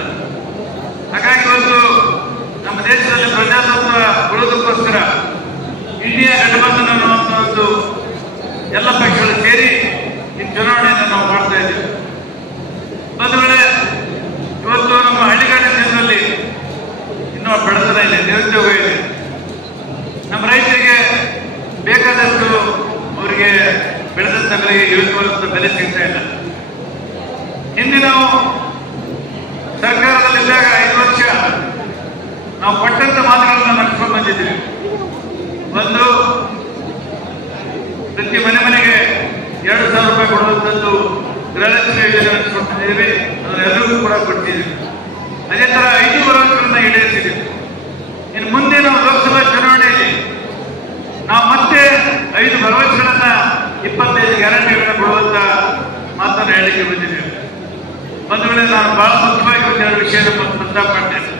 ಹಾಗಾಗಿ ಇವತ್ತು ನಮ್ಮ ದೇಶದಲ್ಲಿ ಪ್ರಜಾತಂತ್ರ ಉಳಿದಕ್ಕೋಸ್ಕರ ಇಂಡಿಯಾ ಗಠಬಂಧನ ಅನ್ನುವಂಥ ಒಂದು ಎಲ್ಲ ಪಕ್ಷಗಳು ಸೇರಿ ಈ ಚುನಾವಣೆಯನ್ನು ನಾವು ಮಾಡ್ತಾ ಇದ್ದೀವಿ. ಬಂಧುಗಳೇ, ಇವತ್ತು ನಮ್ಮ ಹಳ್ಳಿಗಾಡಿನ ಜನರಲ್ಲಿ ಇನ್ನೂ ಬಡತನ ಇದೆ, ನಿರುದ್ಯೋಗ ಇದೆ. ನಮ್ಮ ರೈತರಿಗೆ ಬೇಕಾದಷ್ಟು ಅವರಿಗೆ ಬೆಳೆದಂತ ಬೆಲೆಗೆ ಯೋಚಿಸುವಂತ ಬೆಲೆ ಸಿಗ್ತಾ ಇಲ್ಲ. ಹಿಂದೆ ನಾವು ಸರ್ಕಾರದಲ್ಲಿದ್ದಾಗ 5 ವರ್ಷ ನಾವು ಕೊಟ್ಟಂತ ಮಾತುಗಳನ್ನ ನಡೆಸ್ಕೊಂಡು ಬಂದಿದ್ದೀವಿ. ಒಂದು, ಪ್ರತಿ ಮನೆಗೆ 2,000 ರೂಪಾಯಿ ಕೊಡುವಂಥದ್ದು ಗೃಹಲಕ್ಷ್ಮಿ ಯೋಜನೆ ನಡೆಸಿಕೊಟ್ಟಿದ್ದೀವಿ, ಅದನ್ನೆಲ್ಲರಿಗೂ ಕೂಡ ಕೊಟ್ಟಿದ್ದೀವಿ. ಅದೇ ತರ 5 ಭರವಸೆಗಳನ್ನ ಈಡೇರಿಸಿದ್ದೀವಿ. ಇನ್ನು ಮುಂದೆ ನಾವು ಲೋಕಸಭಾ ಚುನಾವಣೆಯಲ್ಲಿ ನಾವು ಮತ್ತೆ 5 ಭರವಸೆಗಳನ್ನ 25 ಗ್ಯಾರಂಟಿಗಳನ್ನ ಕೊಡುವಂತ ಮಾತನ್ನು ಹೇಳಿಕೆ ಬಂದಿದ್ದೇವೆ. ಬಂಧುಗಳೇ, ನಾನು ಬಹಳ ಮುಖ್ಯವಾಗಿ 2 ವಿಷಯದ ಪ್ರಸ್ತಾಪ ಮಾಡ್ತೇನೆ.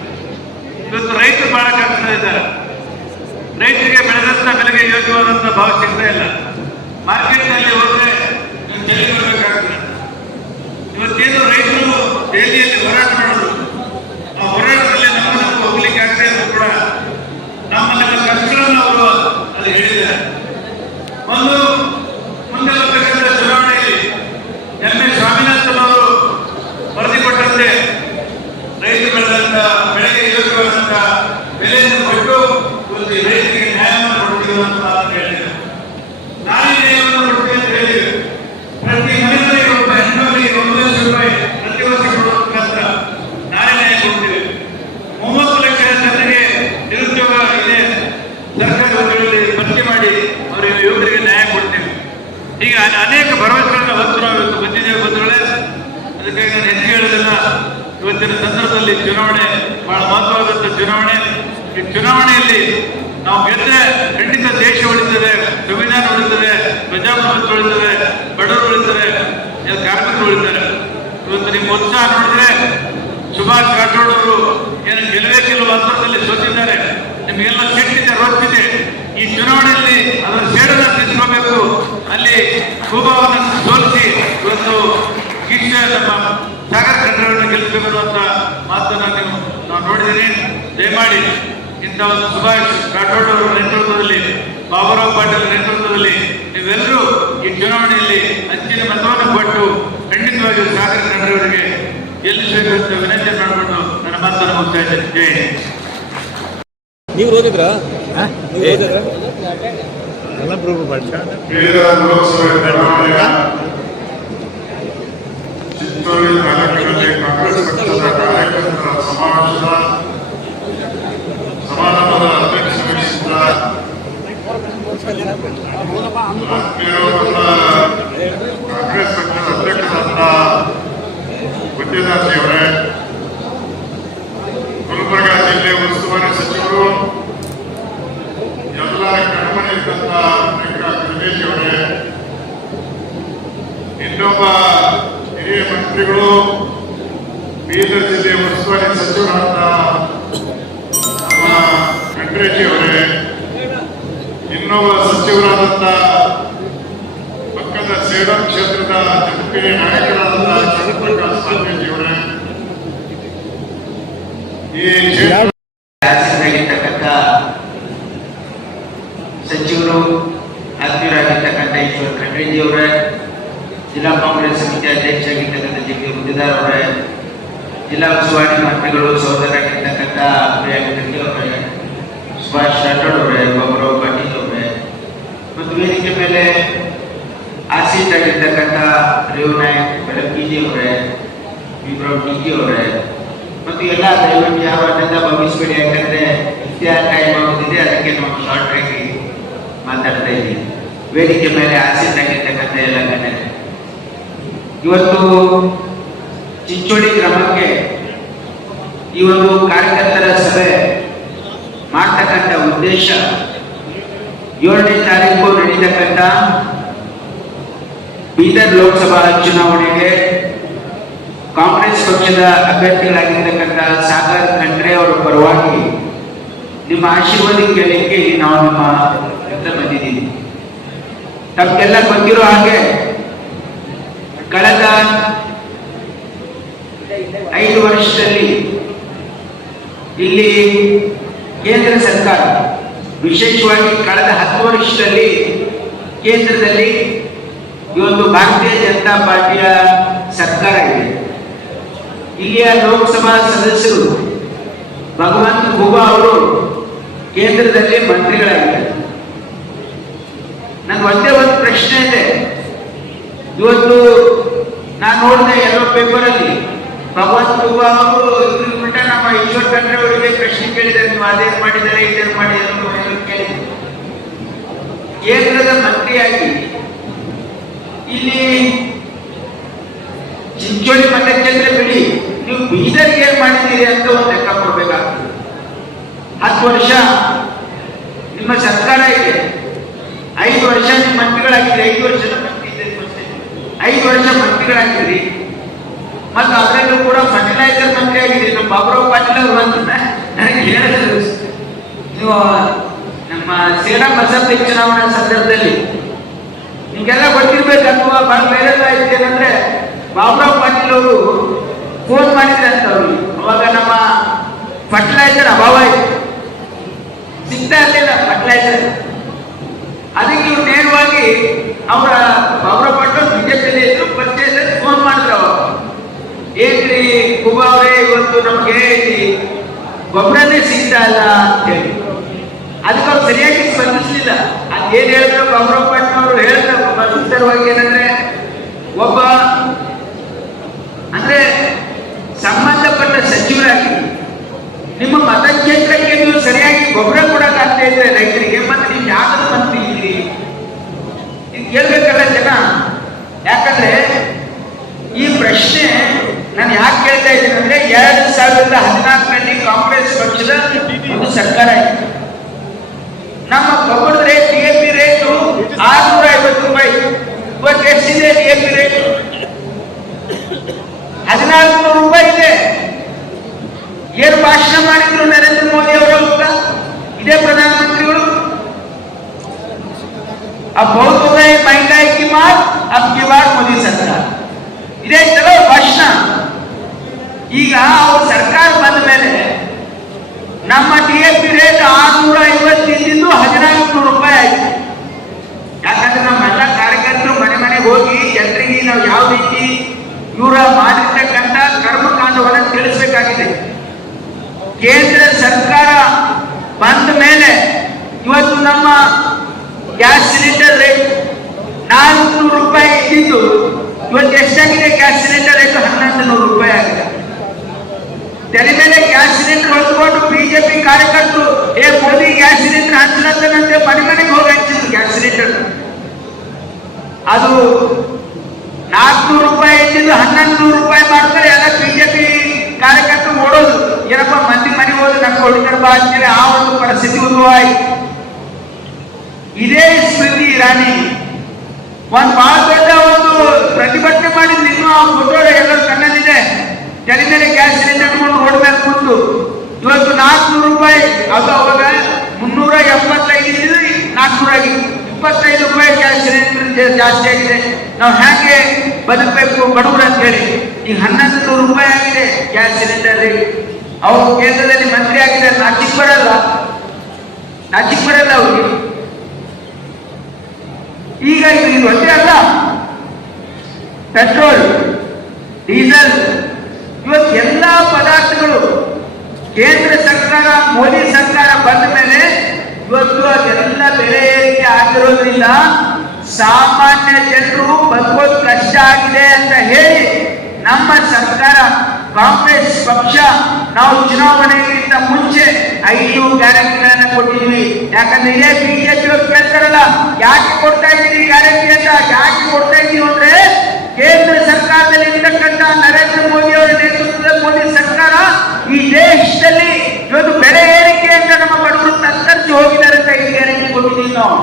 ಇವತ್ತು ರೈತರು ಬಹಳ ಕಷ್ಟದಲ್ಲಿದ್ದಾರೆ. ರೈತರಿಗೆ ಬೆಳೆದಂತ ಬೆಲೆಗೆ ಯೋಗ್ಯವಾದಂತ ಭಾವ ಸಿಗ್ತಾ ಇಲ್ಲ. ಮಾರ್ಕೆಟ್ನಲ್ಲಿ ಹೋದ್ರೆ ಬೆಲೆ ಬರಬೇಕಾಗ್ತದೆ. ಇವತ್ತೇನು ರೈತರು ದೆಹಲಿಯಲ್ಲಿ ಹೋರಾಟ ಮಾಡೋದು, ಆ ಹೋರಾಟದಲ್ಲಿ ನಮ್ಮನ್ನು ಹೋಗ್ಲಿಕ್ಕೆ ಆಗದೆ ಅಂತ ಕೂಡ ನಮ್ಮ ಕಷ್ಟಗಳನ್ನು ಅವರು ಅಲ್ಲಿ ಹೇಳಿದ್ದಾರೆ. ಒಂದು, ಮುಂದೆ ಬರ್ತಕ್ಕಂಥ ಚುನಾವಣೆಯಲ್ಲಿ ಎಂ.ಎ. ಸ್ವಾಮಿನಾಥನ್ ಅವರು ವರದಿ ಕೊಟ್ಟಂತೆ ರೈತರು ಬೆಳೆದಂತ ಬೆಳೆಗೆ ಯೋಗ್ಯವಾದಂತ ಬೆಲೆಯನ್ನು ಕೊಟ್ಟು ಇವತ್ತು ರೈತರಿಗೆ ನ್ಯಾಯವನ್ನು ಕೊಡ್ತೀವಿ ಅಂತ ನಾನು ಹೇಳಿದ್ದೇನೆ. ನಾನೇ ನ್ಯಾಯವನ್ನು ಕೊಡ್ತೀವಿ ಅಂತ ಹೇಳಿದ್ದೇವೆ. ಪ್ರತಿ ಮನೆಗಳಿಗೆ ಒಬ್ಬ ಹೆಣ್ಣುಗಳಿಗೆ 1 ಲಕ್ಷ ರೂಪಾಯಿ ಪ್ರತಿ ವರ್ಷ ಕೊಡುವಂತ ನಾನೇ ನ್ಯಾಯ ಕೊಡ್ತೀವಿ. 30 ಲಕ್ಷ ಜನರಿಗೆ ನಿರುದ್ಯೋಗ ಇದೆ, ಸರ್ಕಾರಿ ಹುದ್ದೆಗಳಲ್ಲಿ ಭರ್ತಿ ಮಾಡಿ ಅವರಿಗೆ ಯುವಕರಿಗೆ ನ್ಯಾಯ ಕೊಡ್ತೇವೆ. ಈಗ ಅನೇಕ ಭರವಸೆಗಳನ್ನ ಹೊತ್ತು ನಾವು ಇವತ್ತು ಬಂದಿದ್ದೇವೆ ಬಂಧುಗಳೇ. ಅದಕ್ಕಾಗಿ ನಾನು ಹೆಚ್ಚು ಹೇಳೋದಿಲ್ಲ. ಇವತ್ತಿನ ಸಂದರ್ಭದಲ್ಲಿ ಚುನಾವಣೆ ಬಹಳ ಮಹತ್ವವಾದಂಥ ಚುನಾವಣೆ. ಈ ಚುನಾವಣೆಯಲ್ಲಿ ನಾವು ಗೆದ್ದರೆ ಖಂಡಿತ ದೇಶ ಉಳಿತದೆ, ಸಂವಿಧಾನ ಉಳಿತದೆ, ಪ್ರಜಾಪ್ರಭುತ್ವ ಉಳಿತದೆ, ಬಡವರು ಉಳಿತಾರೆ, ಕಾರ್ಮಿಕರು ಉಳಿತಾರೆ. ಇವತ್ತು ನಿಮ್ಮ ಉತ್ಸಾಹ ನೋಡಿದ್ರೆ ಸುಭಾಷ್ ರಾಠೋಡ್ ಅವರು ಏನು ಗೆಲ್ಲಬೇಕಿರುವ ಅಂತರದಲ್ಲಿ ಸೋತಿದ್ದಾರೆ. ನಿಮಗೆಲ್ಲ ಸಿಟ್ಟಿದೆ, ರೊಚ್ಚಿದೆ. ಈ ಚುನಾವಣೆಯಲ್ಲಿ ಅದರ ಸೇಡನ್ನು ತಿಳ್ಕೋಬೇಕು. ಅಲ್ಲಿ ಶೋಭಾವನ್ನು ಸೋಲಿಸಿ ಇವತ್ತು ಇಷ್ಟ ನಮ್ಮ ಸಾಗರ್ ಖಂಡ್ರೆಯವರನ್ನು ಗೆಲ್ಲಿಸಬೇಕನ್ನುವಂತ ಮಾತನ್ನು ನಾವು ನೋಡಿದ್ದೀನಿ. ದಯಮಾಡಿ ಇಂಥ ಒಂದು ಸುಭಾಷ್ ರಾಠೋಡ್ ಅವರ ನೇತೃತ್ವದಲ್ಲಿ, ಬಾಬುರಾವ್ ಪಾಟೀಲ್ ನೇತೃತ್ವದಲ್ಲಿ ನೀವೆಲ್ಲರೂ ಈ ಚುನಾವಣೆಯಲ್ಲಿ ಹೆಚ್ಚಿನ ಮತವನ್ನು ಕೊಟ್ಟು ಖಂಡಿತವಾಗಿ ಸಾಗರ್ ಖಂಡ್ರೆಯವರಿಗೆ ಗೆಲ್ಲಿಸಬೇಕು ಅಂತ ವಿನಂತಿ ಮಾಡಿಕೊಂಡು ನನ್ನ ಮಾತನ್ನು ಮುಗಿಸ್ತಾ ಇದ್ದೇನೆ. ಜೈ ಹಿಂದ್. ನೀವು ಓದಿದ್ರಾ? ಲೋಕಸಭೆ ಚುನಾವಣೆಯ ಚಿತ್ತೂರು ತಾಲೂಕಿನಲ್ಲಿ ಕಾಂಗ್ರೆಸ್ ಪಕ್ಷದ ಕಾರ್ಯಕರ್ತರ ಸಮಾವೇಶದ ಸಮಾರಂಭದ ಅಧ್ಯಕ್ಷ ವಹಿಸಿದ್ದ ಕಾಂಗ್ರೆಸ್ ಪಕ್ಷದ ಅಧ್ಯಕ್ಷರಾದ ಗುತ್ತಿದಾಸಿಯವರೇ, ಗುಲ್ಬರ್ಗಾ ಜಿಲ್ಲೆ ಉಸ್ತುವಾರಿ ಸಚಿವರು, ಎಲ್ಲ ಕಣ್ಮಣಿ ಇದ್ದಂತ ಅವರೇ, ಇನ್ನೊಬ್ಬ ಹಿರಿಯ ಮಂತ್ರಿಗಳು, ಬೀದರ್ ಜಿಲ್ಲೆ ಉಸ್ತುವಾರಿ ಸಚಿವರಾದ ನಮ್ಮ ಖಂಡ್ರೆಜಿ ಅವರೇ, ಇನ್ನೊಬ್ಬ ಸಚಿವರಾದಂತ ಪಕ್ಕದ ಸೇಡಂ ಕ್ಷೇತ್ರದ ಜನಪ್ರಿಯ ನಾಯಕರಾದಂತಹ ಚಂದ್ರಪ್ರಕಾಶ್ ಸ್ವಾಮೀಜಿ ಅವರೇ, ಈ ಶಾಸಕರಾಗಿರ್ತಕ್ಕಂಥ ಸಚಿವರು ಆತ್ಮೀಯರಾಗಿರ್ತಕ್ಕಂಥ ಈಶ್ವರ್ ಖಂಡ್ರೆಜಿ ಅವರೇ, ಜಿಲ್ಲಾ ಕಾಂಗ್ರೆಸ್ ಸಮಿತಿ ಅಧ್ಯಕ್ಷರಾಗಿರ್ತಕ್ಕಂಥ ಜಿ ಕೆ ಗುತ್ತಿದಾರ್ ಅವರೇ, ಜಿಲ್ಲಾ ಉಸ್ತುವಾರಿ ಮಂತ್ರಿಗಳು ಸಹೋದರಾಗಿರ್ತಕ್ಕಂಥ ಪ್ರಿಯಾಂಕ ಖರ್ಗೆ ಅವರೇ, ಸುಭಾಷ್ ರಾಠೋಡ್ ಅವರೇ, ಬಾಬುರಾವ್ ಪಾಟೀಲ್ ಅವರೇ, ಮತ್ತು ವೇದಿಕೆ ಮೇಲೆ ಆಸೀನಾಗಿರ್ತಕ್ಕಂಥ ರೇವನಾಯಕ್ ಬೆಳಕಿಜಿ ಅವರೇ, ವಿಭ್ರಾವ್ ಟಿಜಿ ಅವರೇ, ಮತ್ತು ಎಲ್ಲ ದಯವಿಟ್ಟು ಯಾವ ಅದನ್ನ ಭಾವಿಸಬೇಡಿ, ಯಾಕಂದ್ರೆ ಇತಿಹಾಸ ಟೈಮ್ ಆಗುತ್ತಿದೆ, ಅದಕ್ಕೆ ನಾವು ಶಾರ್ಟ್ ಆಗಿ ಮಾತಾಡ್ತಾ ಇದ್ದೀವಿ. ವೇದಿಕೆ ಮೇಲೆ ಆಸೀನಾಗಿರ್ತಕ್ಕಂಥ ಎಲ್ಲ ಗಣ್ಯರು, ಇವತ್ತು ಚಿಂಚೋಳಿ ಗ್ರಾಮಕ್ಕೆ ಈ ಒಂದು ಕಾರ್ಯಕರ್ತರ ಸಭೆ ಮಾಡ್ತಕ್ಕಂಥ ಉದ್ದೇಶ 7ನೇ ತಾರೀಕು ನಡೀತಕ್ಕಂಥ ಬೀದರ್ ಲೋಕಸಭಾ ಚುನಾವಣೆಗೆ ಕಾಂಗ್ರೆಸ್ ಪಕ್ಷದ ಅಭ್ಯರ್ಥಿಗಳಾಗಿರ್ತಕ್ಕಂಥ ಸಾಗರ್ ಖಂಡ್ರೆ ಅವರ ಪರವಾಗಿ ನಿಮ್ಮ ಆಶೀರ್ವಾದ ಕೇಳಲಿಕ್ಕೆ ನಾವು ನಿಮ್ಮ ಹತ್ರ ಬಂದಿದ್ದೀವಿ. ತಮಗೆಲ್ಲ ಗೊತ್ತಿರೋ ಹಾಗೆ ಕಳೆದ 5 ವರ್ಷದಲ್ಲಿ ಇಲ್ಲಿ ಕೇಂದ್ರ ಸರ್ಕಾರ, ವಿಶೇಷವಾಗಿ ಕಳೆದ 10 ವರ್ಷದಲ್ಲಿ ಕೇಂದ್ರದಲ್ಲಿ ಇವತ್ತು ಭಾರತೀಯ ಜನತಾ ಪಾರ್ಟಿಯ ಸರ್ಕಾರ ಇದೆ. ಇಲ್ಲಿಯ ಲೋಕಸಭಾ ಸದಸ್ಯರು ಭಗವಂತ ಖೂಬಾ ಅವರು ಕೇಂದ್ರದಲ್ಲಿ ಮಂತ್ರಿಗಳಾಗಿದ್ದಾರೆ. ನನಗೆ ಒಂದೇ ಒಂದು ಪ್ರಶ್ನೆ ಇದೆ. ಇವತ್ತು ನಾನು ನೋಡಿದೆ ಎಲ್ಲೋ ಪೇಪರಲ್ಲಿ ಭಗವಂತ ಖೂಬಾ ಅವರು ನಮ್ಮ ಈಶ್ವರ್ ಖಂಡ್ರೆ ಅವರಿಗೆ ಪ್ರಶ್ನೆ ಕೇಳಿದ್ದಾರೆ, ನೀವು ಅದೇನು ಮಾಡಿದ್ದಾರೆ, ಇದೇನು ಮಾಡಿದ್ದಾರೆ ಕೇಳಿದ್ರು. ಕೇಂದ್ರದ ಮಂತ್ರಿಯಾಗಿ ಇಲ್ಲಿ ಚಿಂಚೋಳಿ ಮತಕ್ಷೇತ್ರ ಬಿಡಿ, ನೀವು ಬೀದರ್ಗೆ ಏನ್ ಮಾಡಿದ್ದೀರಿ ಅಂತ ಒಂದು ಲೆಕ್ಕ ಕೊಡ್ಬೇಕಾಗ್ತದೆ. 10 ವರ್ಷ ನಿಮ್ಮ ಸರ್ಕಾರ ಇದೆ, 5 ವರ್ಷ ನಿಮ್ಮ ಮಂತ್ರಿಗಳಾಗಿದ್ದೀರಿ, 5 ವರ್ಷದ ಮಂತ್ರಿ ಇದೆ, 5 ವರ್ಷ ಮಂತ್ರಿಗಳಾಗಿದ್ದೀರಿ. ಮತ್ತು ಅದರಲ್ಲೂ ಕೂಡ ಫರ್ಟಿಲೈಸರ್ ಮಂತ್ರಿ ಆಗಿದ್ದೀರಿ. ನಮ್ಮ ಬಾಬುರಾವ್ ಪಾಟೀಲ್ ಅವರು ಅಂತ ನನಗೆ ಹೇಳಿದ್ರು, ನೀವು ನಮ್ಮ ಸೇಡಂ ಅಸೆಂಬ್ಲಿ ಚುನಾವಣಾ ಸಂದರ್ಭದಲ್ಲಿ ನಿಮ್ಗೆಲ್ಲ ಗೊತ್ತಿರ್ಬೇಕನ್ನುವ ಬಹಳ ಬೇರೆದಾಯ್ತು. ಏನಂದ್ರೆ ಬಾಬುರಾವ್ ಪಾಟೀಲ್ ಅವರು ಫೋನ್ ಮಾಡಿದ್ರಂತ ಅವ್ರಿಗೆ, ಅವಾಗ ನಮ್ಮ ಫರ್ಟಿಲೈಸರ್ ಅಭಾವ ಇತ್ತು, ಸಿಗ್ತಾ ಇರಲಿಲ್ಲ ಫರ್ಟಿಲೈಸರ್. ಅದಕ್ಕೆ ಇವ್ರು ನೇರವಾಗಿ ಅವರ ಬಾಬುರಾವ್ ಪಾಟೀಲ್ ಬಿಜೆಪಿಯಲ್ಲಿ ಇದ್ರು, ಪಂಚಾಯತ್ ಫೋನ್ ಮಾಡಿದ್ರು. ಅವಾಗ ಏನ್ರಿ ಖೂಬಾ ಅವರೇ, ಇವತ್ತು ನಮ್ಗೆ ಗೊಬ್ಬರನೇ ಸಿಗ್ತಾ ಇಲ್ಲ ಅಂತ ಹೇಳಿ. ಅದಕ್ಕೆ ಅವ್ರು ಸರಿಯಾಗಿ ಸ್ಪಂದಿಸಲಿಲ್ಲ. ಅದೇನ್ ಹೇಳಿದ್ರು ಬಾಬುರಾವ್ ಪಾಟೀಲ್ ಅವರು ಹೇಳಿದ್ರು ಉತ್ತರವಾಗಿ, ಏನಂದ್ರೆ ಒಬ್ಬ ಅಂದ್ರೆ ಸಂಬಂಧಪಟ್ಟ ಸಚಿವರಾಗಿ ನಿಮ್ಮ ಮತಕ್ಷೇತ್ರಕ್ಕೆ ನೀವು ಸರಿಯಾಗಿ ಗೊಬ್ಬರ ಕೊಡಕ್ಕಾಗ್ತಾ ಇದ್ರೆ ರೈತರಿಗೆ, ಮತ್ತೆ ನೀವು ಯಾವ್ದು ಮಂತ್ರಿ ಇದ್ದೀರಿ ಇದು ಕೇಳ್ಬೇಕಲ್ಲ ಜನ. ಯಾಕಂದ್ರೆ ಈ ಪ್ರಶ್ನೆ ನಾನು ಯಾಕೆ ಕೇಳ್ತಾ ಇದ್ದೀನಿ ಅಂದ್ರೆ 2014ರಲ್ಲಿ ಕಾಂಗ್ರೆಸ್ ಪಕ್ಷದ ಒಂದು ಸರ್ಕಾರ ಇತ್ತು. ನಮ್ಮ ಗೊಬ್ಬರದ ರೇಟ್, ಡಿಎಪಿ ರೇಟು 650 ರೂಪಾಯಿ. ಇವತ್ತು ಎಷ್ಟಿದೆ ಡಿಎಪಿ ರೇಟ್? 1400 ರೂಪಾಯಿ ಇದೆ. ಏನು ಭಾಷಣ ಮಾಡಿದ್ರು ನರೇಂದ್ರ ಮೋದಿ ಅವರು? ಇದೇ ಪ್ರಧಾನಮಂತ್ರಿಗಳು अब बहुत हो गए महंगाई की मार, अब की बार मोदी सरकार ಇದೇ ಚಲೋ ಭಾಷಣ. ಈಗ ಅವ್ರ ಸರ್ಕಾರ ಬಂದ ಮೇಲೆ ನಮ್ಮ DAP ರೇಟ್ 650 ಇದ್ದಿದ್ದು 1400 ರೂಪಾಯಿ ಆಯ್ತು. ಯಾಕಂದ್ರೆ ನಮ್ಮೆಲ್ಲ ಕಾರ್ಯಕರ್ತರು ಮನೆ ಮನೆಗೆ ಹೋಗಿ ಜನರಿಗೆ ನಾವು ಯಾವ ರೀತಿ ಇವರ ಮಾಡಿರ್ತಕ್ಕಂಥ ಕರ್ಮಕಾಂಡವನ್ನು ತಿಳಿಸಬೇಕಾಗಿದೆ. ಕೇಂದ್ರ ಸರ್ಕಾರ ಬಂದ ಮೇಲೆ ಇವತ್ತು ನಮ್ಮ ಗ್ಯಾಸ್ ಸಿಲಿಂಡರ್ ರೇಟ್ 400 ರೂಪಾಯಿ ಇದ್ದಿದ್ದು ಇವತ್ತು ಎಷ್ಟಾಗಿದೆ? ಗ್ಯಾಸ್ ಸಿಲಿಂಡರ್ ರೇಟ್ 1100 ರೂಪಾಯಿ ಆಗಿದೆ. ತಲೆ ಮೇಲೆ ಗ್ಯಾಸ್ ಸಿಲಿಂಡರ್ ಹೊತ್ಕೊಂಡು ಬಿಜೆಪಿ ಕಾರ್ಯಕರ್ತರು ಮೋದಿ ಗ್ಯಾಸ್ ಸಿಲಿಂಡರ್ ಹಂಚಲಂತೆ ಮನೆ ಮನೆಗೆ ಹೋಗಿ ಹಂಚಿದ್ರು ಗ್ಯಾಸ್ ಸಿಲಿಂಡರ್. ಅದು 400 ರೂಪಾಯಿ ಇದ್ದಿದ್ದು 1100 ರೂಪಾಯಿ ಮಾಡ್ತಾರೆ. ಎಲ್ಲ ಬಿಜೆಪಿ ಕಾರ್ಯಕರ್ತರು ಓಡೋದು, ಏನಪ್ಪ ಮಂದಿ ಮನೆಗೆ ಹೋದ್ರೆ ನಮ್ಗೆ ಹೊಡಿತಾರೆ ಬಾ ಅಂತೇಳಿ ಆ ಒಂದು ಪರಿಸ್ಥಿತಿ ಉದ್ಭವ ಆಯ್ತು. ಇದೇ ಸ್ಮೃತಿ ಇರಾನಿ ಒಂದು ಬಹಳ ದೊಡ್ಡ ಒಂದು ಪ್ರತಿಭಟನೆ ಮಾಡಿದ್ದು, ಇನ್ನೂ ಆ ಫೋಟೋ ಎಲ್ಲರೂ ಕಣ್ಣಲ್ಲಿದೆ. ತಲೆ ಮೇಲೆ ಗ್ಯಾಸ್ ಸಿಲಿಂಡರ್ ತಗೊಂಡು ರೋಡ್ ಮೇಲೆ ಕೂತು ಇವತ್ತು 400 ರೂಪಾಯಿ, ಅದು ಅವಾಗ 375 ಇದ್ದು 425 ರೂಪಾಯಿ ಗ್ಯಾಸ್ ಸಿಲಿಂಡರ್ ಜಾಸ್ತಿ ಆಗಿದೆ. ನಾವು ಹೇಗೆ ಬದುಕಬೇಕು ಬಡವರು ಅಂತ ಹೇಳಿ ಈಗ 1100 ರೂಪಾಯಿ ಆಗಿದೆ ಗ್ಯಾಸ್ ಸಿಲಿಂಡರ್ ರೇಟ್. ಅವರು ಕೇಂದ್ರದಲ್ಲಿ ಮಂತ್ರಿ ಆಗಿದ್ದಾರೆ, ನಾಚಿಕ್ ಬರಲ್ಲ ಅವ್ರಿಗೆ. ಈಗ ಇದು ಒಂದೇ ಅಲ್ಲ, ಪೆಟ್ರೋಲ್, ಡೀಸೆಲ್, ಇವತ್ತು ಎಲ್ಲ ಪದಾರ್ಥಗಳು ಕೇಂದ್ರ ಸರ್ಕಾರ ಮೋದಿ ಸರ್ಕಾರ ಬಂದ ಮೇಲೆ ಇವತ್ತು ಅದೆಲ್ಲ ಬೆಲೆ ಏರಿಕೆ ಆಗಿರೋದ್ರಿಂದ ಸಾಮಾನ್ಯ ಜನರು ಬದುಕೋದು ಕಷ್ಟ ಆಗಿದೆ ಅಂತ ಹೇಳಿ ನಮ್ಮ ಸರ್ಕಾರ ಕಾಂಗ್ರೆಸ್ ಪಕ್ಷ ನಾವು ಚುನಾವಣೆಗಿಂತ ಮುಂಚೆ 5 ಗ್ಯಾರಂಟಿಗಳನ್ನ ಕೊಟ್ಟಿದ್ವಿ. ಯಾಕಂದ್ರೆ ಇದೇ ಬಿಜೆಪಿ ಅವರು ಕೇಳ್ತಾರಲ್ಲ, ಯಾಕೆ ಕೊಡ್ತಾ ಇದ್ದೀವಿ ಗ್ಯಾರಂಟಿ ಅಂತ. ಯಾಕೆ ಕೊಡ್ತಾ ಇದ್ದೀವಿ ಅಂದ್ರೆ ಕೇಂದ್ರ ಸರ್ಕಾರದಲ್ಲಿ ಇರ್ತಕ್ಕಂಥ ನರೇಂದ್ರ ಮೋದಿ ಅವರ ನೇತೃತ್ವದ ಮೋದಿ ಸರ್ಕಾರ ಈ ದೇಶದಲ್ಲಿ ಇವತ್ತು ಬೆಲೆ ಏರಿಕೆ ಅಂತ ನಮ್ಮ ಬಡವರು ತತ್ತರಿಸಿ ಹೋಗಿದ್ದಾರೆ ಅಂತ 5 ಗ್ಯಾರಂಟಿ ಕೊಟ್ಟಿದ್ದೀವಿ ನಾವು.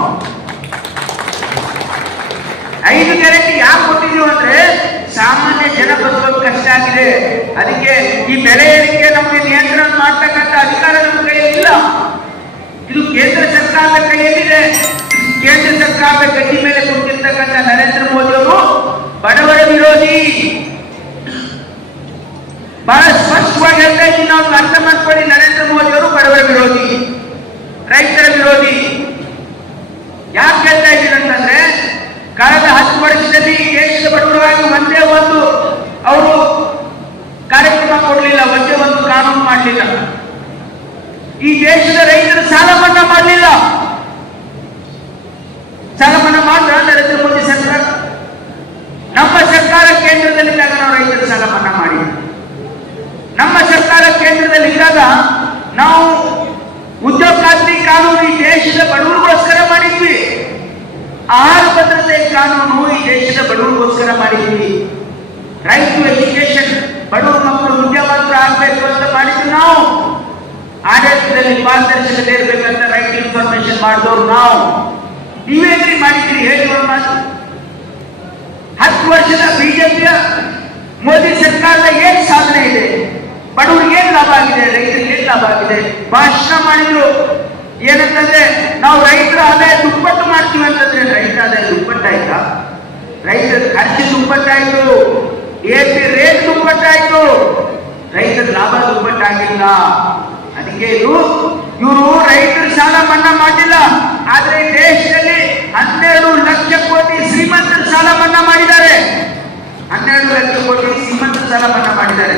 5 ಗ್ಯಾರಂಟಿ ಯಾಕೆ ಕೊಟ್ಟಿದ್ದೀವಿ ಅಂದ್ರೆ ಸಾಮಾನ್ಯ ಜನ ಬದುಕೋದು ಕಷ್ಟ ಆಗಿದೆ. ಅದಕ್ಕೆ ಈ ಬೆಲೆ ಏರಿಕೆ ನಮಗೆ ನಿಯಂತ್ರಣ ಮಾಡ್ತಕ್ಕಂಥ ಅಧಿಕಾರ ನಮ್ಮ ಕೈಯಲ್ಲಿಲ್ಲ, ಇದು ಕೇಂದ್ರ ಸರ್ಕಾರದ ಕೈಯಲ್ಲಿದೆ. ಕೇಂದ್ರ ಸರ್ಕಾರದ ಗಟ್ಟಿ ಮೇಲೆ ಕುಳಿತಿರ್ತಕ್ಕಂಥ ನರೇಂದ್ರ ಮೋದಿ ಅವರು ಬಡವರ ವಿರೋಧಿ. ಬಹಳ ಸ್ಪಷ್ಟವಾಗಿ ಹೇಳ್ತಾ ಇದ್ದೀನಿ, ನಾವು ಅರ್ಥ ಮಾಡ್ಕೊಳ್ಳಿ. ನರೇಂದ್ರ ಮೋದಿ ಅವರು ಬಡವರ ವಿರೋಧಿ, ರೈತರ ವಿರೋಧಿ. ಯಾಕೆ ಹೇಳ್ತಾ ಇದ್ದೀನಿ ಅಂತಂದ್ರೆ ಕಳೆದ 10 ವರ್ಷದಲ್ಲಿ ದೇಶದ ಬಡವರಿಗಾಗಿ ಒಂದೇ ಒಂದು ಅವರು ಕಾರ್ಯಕ್ರಮ ಕೊಡಲಿಲ್ಲ, ಒಂದೇ ಒಂದು ಕಾನೂನು ಮಾಡಲಿಲ್ಲ. ಈ ದೇಶದ ರೈತರ ಸಾಲ ಮನ್ನಾ ಮಾಡಲಿಲ್ಲ. ಸಾಲ ಮನ್ನಾ ಮಾಡಿದ್ರ ನರೇಂದ್ರ ಮೋದಿ ಸರ್ಕಾರ? ನಮ್ಮ ಸರ್ಕಾರ ಕೇಂದ್ರದಲ್ಲಿದ್ದಾಗ ನಾವು ರೈತರ ಸಾಲ ಮನ್ನಾ ಮಾಡಿ, ನಮ್ಮ ಸರ್ಕಾರ ಕೇಂದ್ರದಲ್ಲಿದ್ದಾಗ ನಾವು ಉದ್ಯೋಗ ಖಾತ್ರಿ ಕಾನೂನು ಈ ದೇಶದ ಬಡವರಿಗೋಸ್ಕರ ಮಾಡಿದ್ವಿ. ಆಹಾರ ಭದ್ರತೆ ಕಾನೂನು ಈ ದೇಶದ ಬಡವರಿಗೋಸ್ಕರ ಮಾಡಿದ್ವಿ. ರೈಟ್ ಟು ಎಜುಕೇಶನ್, ಬಡವರು ಮಕ್ಕಳು ವಿದ್ಯಾವಂತರು ಆಗಬೇಕು ಅಂತ ಮಾಡಿದ್ವಿ ನಾವು. ಆಡಳಿತದಲ್ಲಿ ಪಾರದರ್ಶಕತೆ ಇರಬೇಕಂತ ರೈಟ್ ಇನ್ಫಾರ್ಮೇಶನ್ ಮಾಡಿದವರು ನಾವು. ನೀವೇನ್ರಿ ಮಾಡಿದ್ರಿ ಹೇಳಿ ಒಂದು ಮಾತು. 10 ವರ್ಷದ ಬಿಜೆಪಿಯ ಮೋದಿ ಸರ್ಕಾರದ ಏನ್ ಸಾಧನೆ ಇದೆ? ಬಡವರಿಗೆ ಏನ್ ಲಾಭ ಆಗಿದೆ? ರೈತರಿಗೆ ಏನ್ ಲಾಭ ಆಗಿದೆ? ಭಾಷಣ ಮಾಡಿದ್ರು ಏನಂತಂದ್ರೆ ನಾವು ರೈತರ ಆದಾಯ ದುಪ್ಪಟ್ಟು ಮಾಡ್ತೀವಿ ಅಂತಂದ್ರೆ ರೈತರ ಆದಾಯ ದುಪ್ಪಟ್ಟಾಯ್ತಾ? ರೈತರ ಖರ್ಚು ದುಪ್ಪಟ್ಟಾಯ್ತು, DAP ರೇಟ್ ದುಪ್ಪಟ್ಟಾಯ್ತು, ರೈತರ ಲಾಭ ದುಪ್ಪಟ್ಟಾಗಿಲ್ಲ. ಅದಕ್ಕೆ ಇವರು ರೈತರ ಸಾಲ ಮನ್ನಾ ಮಾಡಿಲ್ಲ, ಆದ್ರೆ ದೇಶದಲ್ಲಿ 12 ಲಕ್ಷ ಕೋಟಿ ಶ್ರೀಮಂತರ ಸಾಲ ಮನ್ನಾ ಮಾಡಿದ್ದಾರೆ. 12 ಲಕ್ಷ ಕೋಟಿ ಶ್ರೀಮಂತರ ಸಾಲ ಮನ್ನಾ ಮಾಡಿದ್ದಾರೆ.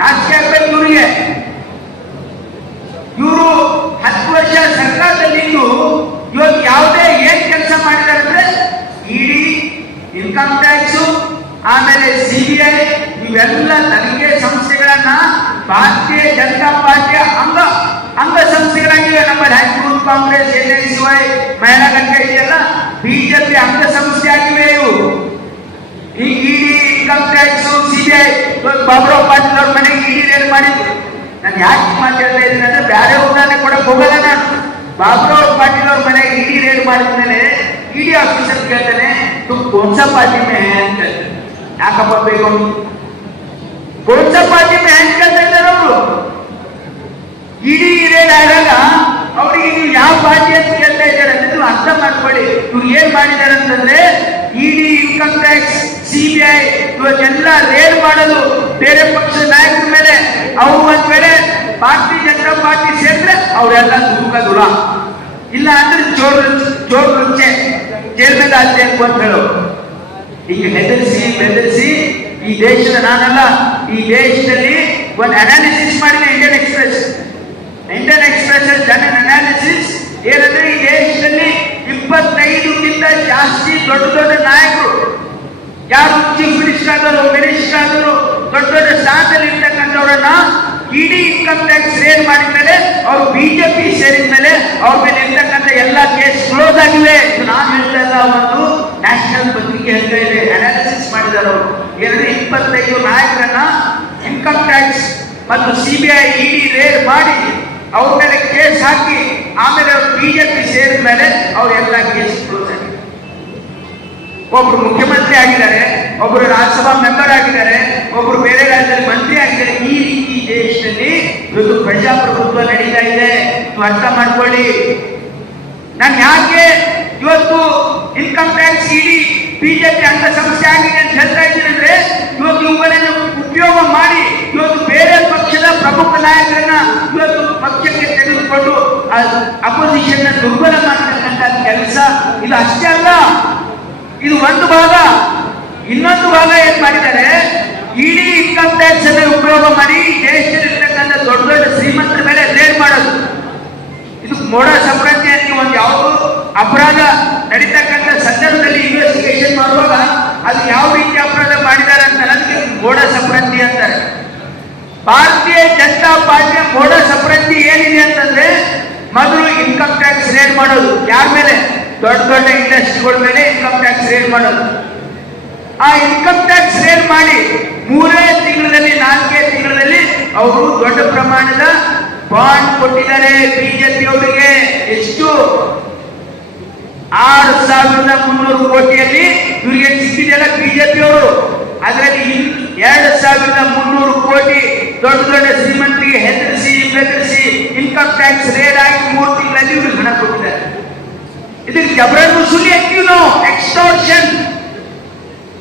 ನಾಚಿಕೆ ಆಗ್ಬೇಕು ಇವರಿಗೆ. ಇವರು 10 ವರ್ಷ ಸರ್ಕಾರದಲ್ಲಿದ್ದು ಇವತ್ತು ಯಾವುದೇ ಏನ್ ಕೆಲಸ ಮಾಡಿದ್ದಾರೆ ಅಂದ್ರೆ ಇಡಿ, ಇನ್ಕಮ್ ಟ್ಯಾಕ್ಸ್, ಆಮೇಲೆ CBI ಇವೆಲ್ಲ ತನಿಖೆ ಸಂಸ್ಥೆಗಳನ್ನ ಭಾರತೀಯ ಜನತಾ ಪಾರ್ಟಿಯ ಅಂಗ ಸಂಸ್ಥೆಗಳಾಗಿವೆ. ನಮ್ಮಲ್ಲಿ ಹೈಕಮಾಂಡ್, ಕಾಂಗ್ರೆಸ್, NSY, ಮಹಿಳಾ ಘಟಕ ಇದೆಯಲ್ಲ ಬಿಜೆಪಿ ಅಂಗ ಸಂಸ್ಥೆ ಆಗಿವೆ ಇವು. ಈ ED, income tax, CBI Baburao Patil ಅವ್ರ ಮನೆಗೆ ಇಡಿ ರೇಡ್ ಮಾಡಿದ್ರು. ನಾನು ಯಾಕೆ ಮಾತಾಡ್ತಾ ಇದ್ದೀನಿ ಅಂದ್ರೆ ಬೇರೆ ಉದಾಹರಣೆ ಕೊಡಕ್ ಹೋಗಲ್ಲ ನಾನು. ಬಾಬುರಾವ್ ಪಾಟೀಲ್ ಅವ್ರ ಮನೆಗೆ ಇಡಿ ರೇಡ್ ಮಾಡಿದ್ಮೇಲೆ ಇಡಿ ಆಫೀಸರ್ ಕೇಳ್ತಾನೆ, तुम कौन सा पार्टी में है ಅಂತ. ಯಾಕಪ್ಪ ಬೇಕು? कौन सा पार्टी में है ಅಂತ ಹೇಳ್ತಾರೆ ಅವರು. ಇಡೀ ರೇಡ್ ಆದಾಗ ಅವರಿಗೆ ನೀವು ಯಾವ ಪಾರ್ಟಿ ಅಂತ ಕೇಳ್ತಾ ಇದ್ದಾರೆ ಅಂತ ನೀವು ಅರ್ಥ ಮಾಡ್ಕೊಳ್ಳಿ. ಇವ್ರು ಏನ್ ಮಾಡಿದ್ದಾರೆ ಅಂತಂದ್ರೆ ಇಡಿ, ಇನ್ಕಮ್ ಟ್ಯಾಕ್ಸ್, ಸಿಬಿಐ ಇವತ್ತೆಲ್ಲ ರೇಡ್ ಮಾಡೋದು ಬೇರೆ ಪಕ್ಷದ ನಾಯಕರ ಮೇಲೆ. ಅವ್ರು ಒಂದ್ ವೇಳೆ ಭಾರತೀಯ ಜನತಾ ಪಾರ್ಟಿ ಸೇರಿದ್ರೆ ಅವರೆಲ್ಲ ದುಃಖದುರ, ಇಲ್ಲ ಅಂದ್ರೆ ಜೋರ್ ರುಚೆ ಜೈಲ್ ಮೇಲೆ ಹಾಕ್ಬೇಕು ಅಂತ ಹೇಳೋರು. ಈಗ ಬೆದರಿಸಿ ಈ ದೇಶದ, ನಾನಲ್ಲ, ಈ ದೇಶದಲ್ಲಿ ಒಂದು ಅನಾಲಿಸಿಸ್ ಮಾಡಿದೆ ಇಂಡಿಯನ್ ಎಕ್ಸ್ಪ್ರೆಸ್ ಡನ್ ಅನಾಲಿಸಿಸ್. ಏನಂದ್ರೆ ಈ ದೇಶದಲ್ಲಿ 25ಕ್ಕಿಂತ ಜಾಸ್ತಿ ದೊಡ್ಡ ನಾಯಕರು ಯಾರು ಚೀಫ್ ಮಿನಿಸ್ಟರ್ ಆದರು, ದೊಡ್ಡ ಸ್ಥಾನದಲ್ಲಿ ಇರ್ತಕ್ಕಂಥವ್ರನ್ನ ಇಡೀ ಇನ್ಕಮ್ ಟ್ಯಾಕ್ಸ್ ರೇಡ್ ಮಾಡಿದ ಮೇಲೆ ಅವ್ರು ಬಿಜೆಪಿ ಸೇರಿದ ಮೇಲೆ ಅವ್ರ ಮೇಲೆ ಇರ್ತಕ್ಕಂಥ ಎಲ್ಲ ಕೇಸ್ ಕ್ಲೋಸ್ ಆಗಿವೆ. ನಾನು ಹೇಳ್ತಾ ಇಲ್ಲ, ಒಂದು ನ್ಯಾಷನಲ್ ಪತ್ರಿಕೆ ಹೇಳ್ತಾ ಇದೆ, ಅನಾಲಿಸಿಸ್ ಮಾಡಿದಾರೆ ಅವರು. ಏನಂದ್ರೆ 25 ನಾಯಕರನ್ನ ಇನ್ಕಮ್ ಟ್ಯಾಕ್ಸ್ ಮತ್ತು ಸಿಬಿಐ, ಇಡಿ ರೇಡ್ ಮಾಡಿ ಅವ್ರ ಮೇಲೆ ಕೇಸ್ ಹಾಕಿ ಆಮೇಲೆ ಅವರು ಬಿಜೆಪಿ ಸೇರಿದ ಮೇಲೆ ಅವರೆಲ್ಲ ಕೇಸ್ ಕ್ಲೋಸ್ ಆಗಿದೆ. ಒಬ್ರು ಮುಖ್ಯಮಂತ್ರಿ ಆಗಿದ್ದಾರೆ, ಒಬ್ರು ರಾಜ್ಯಸಭಾ ಮೆಂಬರ್ ಆಗಿದ್ದಾರೆ, ಒಬ್ರು ಬೇರೆ ರಾಜ್ಯದಲ್ಲಿ ಮಂತ್ರಿ ಆಗಿದ್ದಾರೆ. ಈ ರೀತಿ ದೇಶದಲ್ಲಿ ಇವತ್ತು ಪ್ರಜಾಪ್ರಭುತ್ವ ನಡೀತಾ ಇದೆ. ನೀವು ಅರ್ಥ ಮಾಡ್ಕೊಳ್ಳಿ. ನಾನು ಯಾಕೆ ಇವತ್ತು ಇನ್ಕಮ್ ಟ್ಯಾಕ್ಸ್, ಇಡಿ, ಬಿಜೆಪಿ ಅಂತ ಸಮಸ್ಯೆ ಆಗಿದೆ ಅಂತ ಹೇಳ್ತಾ ಇದ್ದೀನಿ ಅಂದ್ರೆ, ಇವತ್ತು ಇವುಗಳನ್ನು ಉಪಯೋಗ ಮಾಡಿ ಇವತ್ತು ಬೇರೆ ಪಕ್ಷದ ಪ್ರಮುಖ ನಾಯಕರನ್ನ ಇವತ್ತು ಪಕ್ಷಕ್ಕೆ ತೆಗೆದುಕೊಂಡು ಅಪೋಸಿಷನ್ ದುರ್ಬಲ ಮಾಡತಕ್ಕಂಥ ಕೆಲಸ ಇದು ಅಷ್ಟೇ ಅಲ್ಲ. ಇದು ಒಂದು ಭಾಗ. ಇನ್ನೊಂದು ಭಾಗ ಏನ್ ಮಾಡಿದ್ದಾರೆ, ಇಡೀ ಇನ್ಕಮ್ ಟ್ಯಾಕ್ಸ್ ಅನ್ನು ಉಪಯೋಗ ಮಾಡಿ ದೇಶದಲ್ಲಿರ್ತಕ್ಕಂಥ ದೊಡ್ಡ ಶ್ರೀಮಂತರ ಮೇಲೆ ರೇಡ್ ಮಾಡೋದು. ಇದು ಮೋಡ ಸಂಕ್ರಾಂತಿ ಅಂತ ಒಂದು ಯಾವುದು ಅಪರಾಧ ನಡೀತಕ್ಕಂಥ ಸಂದರ್ಭದಲ್ಲಿ ಇನ್ವೆಸ್ಟಿಗೇಷನ್ ಮಾಡುವಾಗ ಅದು ಯಾವ ರೀತಿ ಅಪರಾಧ ಮಾಡಿದ್ದಾರೆ ಅಂತ ನನಗೆ ಮೋಡ ಸಂಕ್ರಾಂತಿ ಅಂತಾರೆ. ಭಾರತೀಯ ಜನತಾ ಪಾರ್ಟಿಯ ಮೋಡ ಸಂಕ್ರಾಂತಿ ಏನಿದೆ ಅಂತಂದ್ರೆ, ಮೊದಲು ಇನ್ಕಮ್ ಟ್ಯಾಕ್ಸ್ ರೇಡ್ ಮಾಡೋದು. ಯಾರ ಮೇಲೆ? ದೊಡ್ಡ ಇಂಡಸ್ಟ್ರಿಗಳ ಮೇಲೆ ಇನ್ಕಮ್ ಟ್ಯಾಕ್ಸ್ ರೇಡ್ ಮಾಡೋದು. ಆ ಇನ್ಕಮ್ ಟ್ಯಾಕ್ಸ್ ರೇಡ್ ಮಾಡಿ 3 ತಿಂಗಳಲ್ಲಿ 4 ತಿಂಗಳಲ್ಲಿ ಅವರು ದೊಡ್ಡ ಪ್ರಮಾಣದ ಬಾಂಡ್ ಕೊಟ್ಟಿದ್ದಾರೆ ಬಿಜೆಪಿ ಅವರಿಗೆ. ಎಷ್ಟು? 6,300 ಕೋಟಿಯಲ್ಲಿ ಇವರಿಗೆ ಸಿಕ್ಕಿದೆಲ್ಲ ಬಿಜೆಪಿ ಅವರು. ಅದರಲ್ಲಿ 2,300 ಕೋಟಿ ದೊಡ್ಡ ಶ್ರೀಮಂತರಿಗೆ ಬೆದರಿಸಿ ಇನ್ಕಮ್ ಟ್ಯಾಕ್ಸ್ ರೇಡ್ ಆಗಿ 3 ತಿಂಗಳಲ್ಲಿ ಇವ್ರಿಗೆ ಹಣ ಕೊಟ್ಟಿದ್ದಾರೆ. ಇದಕ್ಕೆ ಜಬರನ್ ವಸೂಲಿ ಅಂತೀವಿ ನಾವು, ಎಕ್ಸ್ಟೋರ್ಷನ್.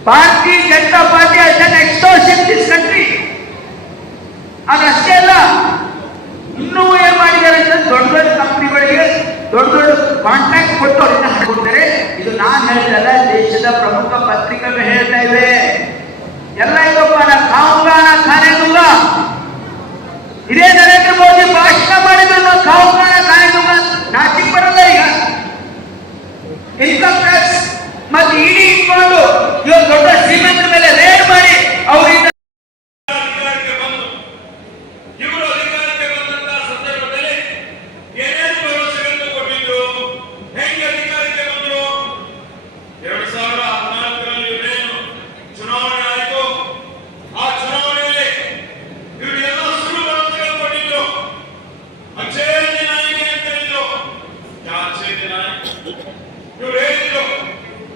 ಭಾರತೀಯ ಜನತಾ ಪಾರ್ಟಿ ಅದನ್ನ ಎಕ್ಸ್ಟೋರ್ಷನ್ ದಿಸ್ ಕಂಟ್ರಿ. ಅದಷ್ಟೇ ಅಲ್ಲ, ಇನ್ನೂ ಏನ್ ಮಾಡಿದ್ದಾರೆ ಅಂದ್ರೆ ದೊಡ್ಡ ಕಂಪನಿಗಳಿಗೆ ದೊಡ್ಡ ಕಾಂಟ್ರಾಕ್ಟ್ ಕೊಟ್ಟು ಅವರಿಂದ ಹಣ ಕೊಡ್ತಾರೆ. ಇದು ನಾನು ಹೇಳ್ತಲ್ಲ, ದೇಶದ ಪ್ರಮುಖ ಪತ್ರಿಕೆಗಳು ಹೇಳ್ತಾ ಇವೆ. ಎಲ್ಲ ಇದಪ್ಪ ಖಾऊंगा ना खाने दूंगा. ಇದೇ ನರೇಂದ್ರ ಮೋದಿ ಭಾಷಣ ಮಾಡಿದ್ರು, ಖಾऊंगा ना खाने दूंगा. ನಾಚಿಕೆ ಬರಲ್ಲ ಈಗ. ಇನ್ಕಮ್ ಟ್ಯಾಕ್ಸ್ ಮತ್ತು ಇಡಿ ಇಟ್ಕೊಂಡು ಇವಾಗ ದೊಡ್ಡ ಶ್ರೀಮಂತರ ಮೇಲೆ ರೇಡ್ ಮಾಡಿ ಅವರಿಂದ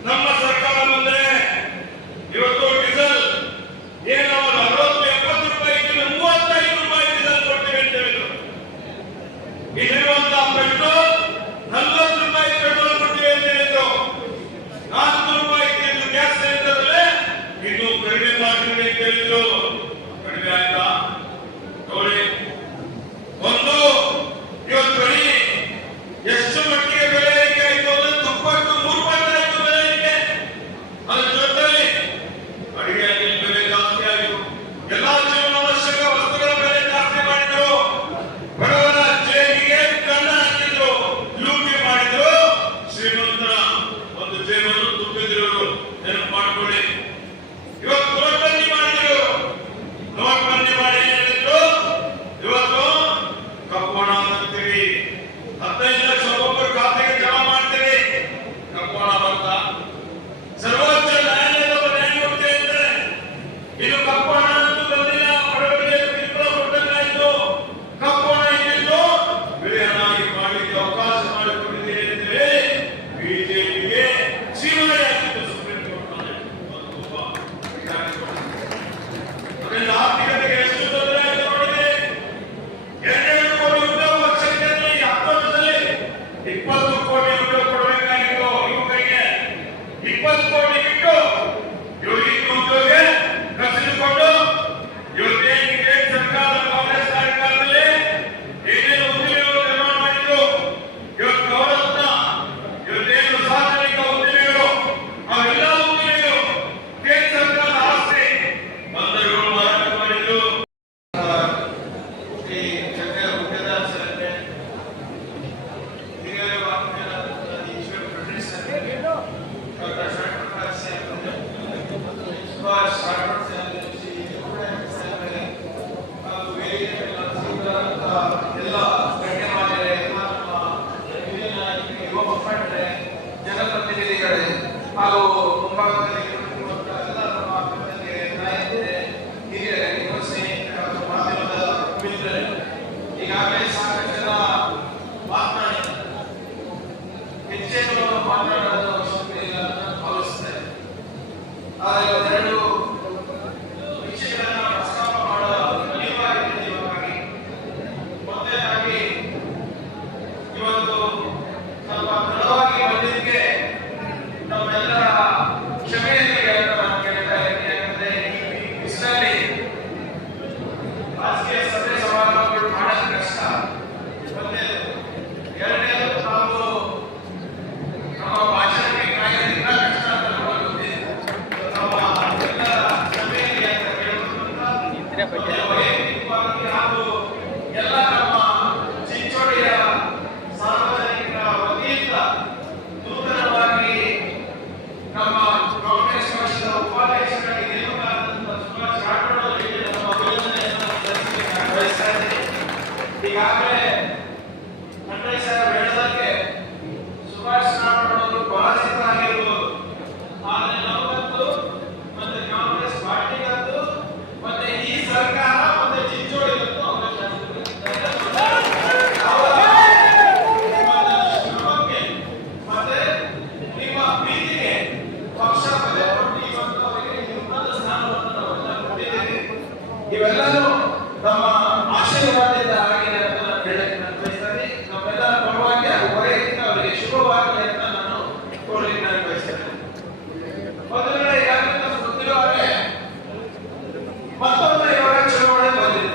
ನಮ್ಮ ಸರ್ಕಾರ ಬಂದ್ರೆ ಇವತ್ತು ಡೀಸೆಲ್ ಏನು 60-70 ರೂಪಾಯಿಗಿಂತ 35 ರೂಪಾಯಿ ಡೀಸೆಲ್ ಕೊಡ್ತೀವಿ ಅಂತ ಹೇಳಿದ್ರು. ಇಲ್ಲಿರುವಂತಹ ಪೆಟ್ರೋಲ್ 40 ರೂಪಾಯಿ ಪೆಟ್ರೋಲ್ ಕೊಡ್ತೀವಿ ಅಂತ ಹೇಳಿದ್ರು. 400 ರೂಪಾಯಿ ಗ್ಯಾಸ್ ಸಿಲಿಂಡರ್ಲೆ ಇನ್ನು ಕಡಿಮೆ ಮಾಡ್ತೀವಿ ಅಂತ ಹೇಳಿದ್ರು. ಕಡಿಮೆ ಆಯ್ತಾ? ನೋಡಿ, ಒಂದು ಇವತ್ತು ಬರೀ ಎಷ್ಟು ಮಟ್ಟಿಗೆ ಬೆಲೆ ಏರಿಕೆ ಆಯ್ತು ಅಂದ್ರೆ 3 ಪಟ್ಟು ಮಾತನಾಡೋದ ಅವಶ್ಯಕತೆ ಇಲ್ಲ ಅಂತ ನಾನು ಭಾವಿಸ್ತೇನೆ. ಆದರೆ ಎರಡು ವಿಷಯಗಳನ್ನ ಪ್ರಸ್ತಾಪ ಮಾಡಲು ಅನಿವಾರ್ಯತೆ ಇರುವಾಗಿ ಮೊದಲನೇದಾಗಿ ಇವತ್ತು ಸ್ವಲ್ಪ ತಡವಾಗಿ ಬಂದಿದ್ದಕ್ಕೆ ನಮ್ಮೆಲ್ಲರ ಕ್ಷಮೆಯನ್ನು ನಾನು ಕೇಳ್ತಾ ಇದ್ದೀನಿ. ಯಾಕಂದ್ರೆ ಈ ಬಿಸಿಲಲ್ಲಿ ರಾಜಕೀಯ ಸಭೆ ಸಮಾರಂಭಗಳು ಮಾಡೋದು ಕಷ್ಟ. ಒಂದನೇದು. ಎರಡನೇದು, ನಾವು ನಮ್ಮ ಭಾಷಣಕ್ಕೆ ಕಾಯೋದ್ರಿಂದ ಕಷ್ಟ ಅಂತ ನಮಗೆ ಗೊತ್ತಿದೆ. ನಮ್ಮ ಎಲ್ಲರ ಕ್ಷಮೆಯಲ್ಲಿ ಅಂತ ಕೇಳುವುದರಿಂದ ವೈಯಕ್ತಿಕವಾಗಿ ಹಾಗೂ ಎಲ್ಲ ನಮ್ಮ ಚಿಂಚೋಳಿಯ ಸಾರ್ವಜನಿಕರ ವತಿಯಿಂದ ನೂತನವಾಗಿ ನಮ್ಮ ಕಾಂಗ್ರೆಸ್ ಪಕ್ಷದ ಉಪಾಧ್ಯಕ್ಷರಾಗಿ ನೇಮಕರಾದಂತಹ ಸುಭಾಷ್ ರಾಠೋಡ್ ಅವರಿಗೆ ನಮ್ಮ ಅಭಿನಂದನೆಯನ್ನು ಸಲ್ಲಿಸಲಿಕ್ಕೆ ಬಯಸ್ತಾ ಇದ್ದೀನಿ. ಈಗಾಗಲೇ ಖಂಡ್ರೆ ಸಾಹೇಬ್ ಹೇಳಿದಂತೆ ಸುಭಾಷ್ ರಾಠೋಡ್ ಅವರು ಪರಾಜಿತರಾಗಿರುವುದು, ಆದರೆ ನಮಗಂತೂ ಮತ್ತೆ ಕಾಂಗ್ರೆಸ್ ಪಾರ್ಟಿಗಂತೂ ಮತ್ತೆ ಈ ಸರ್ಕಾರ ಮತ್ತೆ ಚಿಂಚೋಳಿಗಂತೂ ಅವರ ಮತ್ತೆ ನಿಮ್ಮ ಪ್ರೀತಿಗೆ ಪಕ್ಷ ಬೆಲೆ ಕೊಟ್ಟು ಇವತ್ತು ಅವರಿಗೆ ಉನ್ನತ ಸ್ಥಾನವನ್ನು ನಾವೆಲ್ಲ ಕೊಟ್ಟಿದ್ದೇವೆ. ಇವೆಲ್ಲವೂ ನಮ್ಮ ಆಶೀರ್ವಾದದಿಂದ ಆಗಿದೆ ಅಂತ ನಾನು ಹೇಳಕ್ಕೆ ನಾನು ಬಯಸ್ತೇನೆ. ನಮ್ಮೆಲ್ಲರ ಪರವಾಗಿ ಹಾಗೂ ವೈಯಕ್ತಿಕ ಅವರಿಗೆ ಶುಭವಾಗಲಿ ಅಂತ ನಾನು ಕೋರಲಿಕ್ಕೆ ನಾನು ಬಯಸ್ತೇನೆ. ಮೊದಲನೇ ಈಗಾಗಲೇ ನಮ್ಗೆ ಗೊತ್ತಿರೋ ಹಾಗೆ ಮತ್ತೊಮ್ಮೆ ಇವಾಗ ಚುನಾವಣೆ ಬಂದಿದೆ.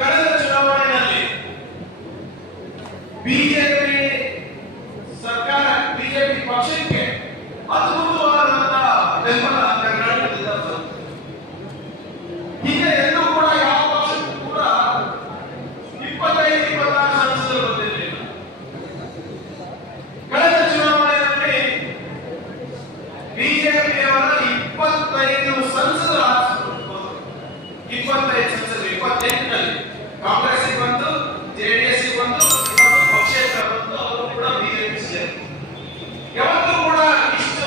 ಕಳೆದ ಚುನಾವಣೆಯಲ್ಲಿ ಬಿಜೆಪಿ ಸರ್ಕಾರ, ಬಿಜೆಪಿ ಪಕ್ಷಕ್ಕೆ ಅದ್ಭುತವಾದಂತಹ ಬೆಂಬಲ ಕರ್ನಾಟಕದಿಂದ ಬಂತು. ಹೀಗೆ ಎಲ್ಲೂ ಕೂಡ ಯಾವ ಪಕ್ಷಕ್ಕೂ ಕೂಡ 25-26 ಸಂಸದರು ಬಂದಿರಲಿಲ್ಲ. ಕಳೆದ ಚುನಾವಣೆಯಲ್ಲಿ ಬಿಜೆಪಿಯವರ 25 ಸಂಸದರು ಆರಿಸಿಕೊಂಡು 25 ಸಂಸದರು 28ರಲ್ಲಿ ಕಾಂಗ್ರೆಸ್ಗೆ ಬಂದು, ಜೆಡಿಎಸ್ ಬಂದು, ಪಕ್ಷೇತರ ಬಂದು ಅವರು ಕೂಡ ಬಿಜೆಪಿ ಸೇರಿದರು. ಯಾವತ್ತೂ ಕೂಡ ಇಷ್ಟು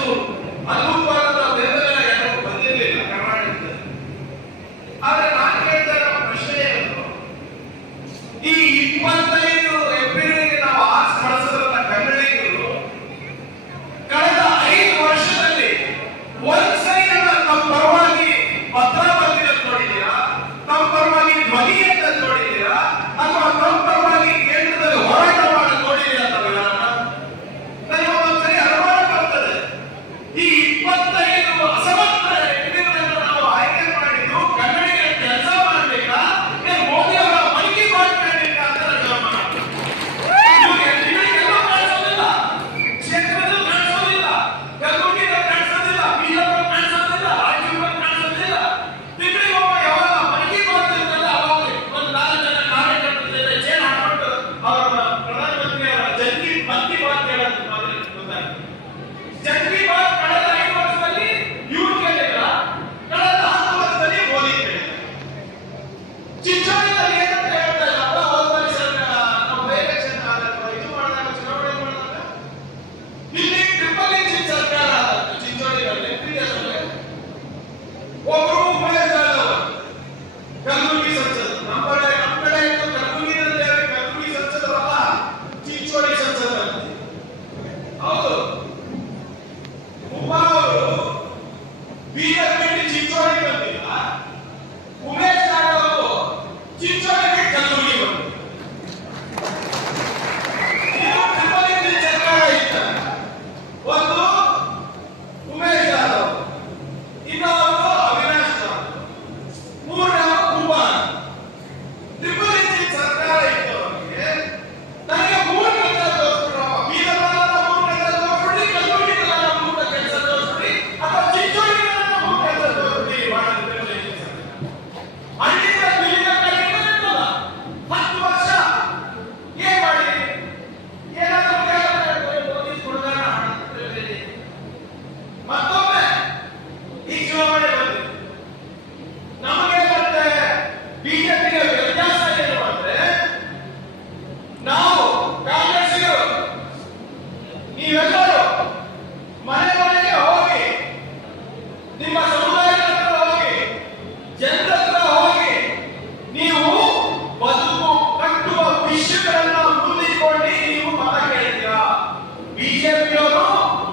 ಬಿಜೆಪಿಯವರು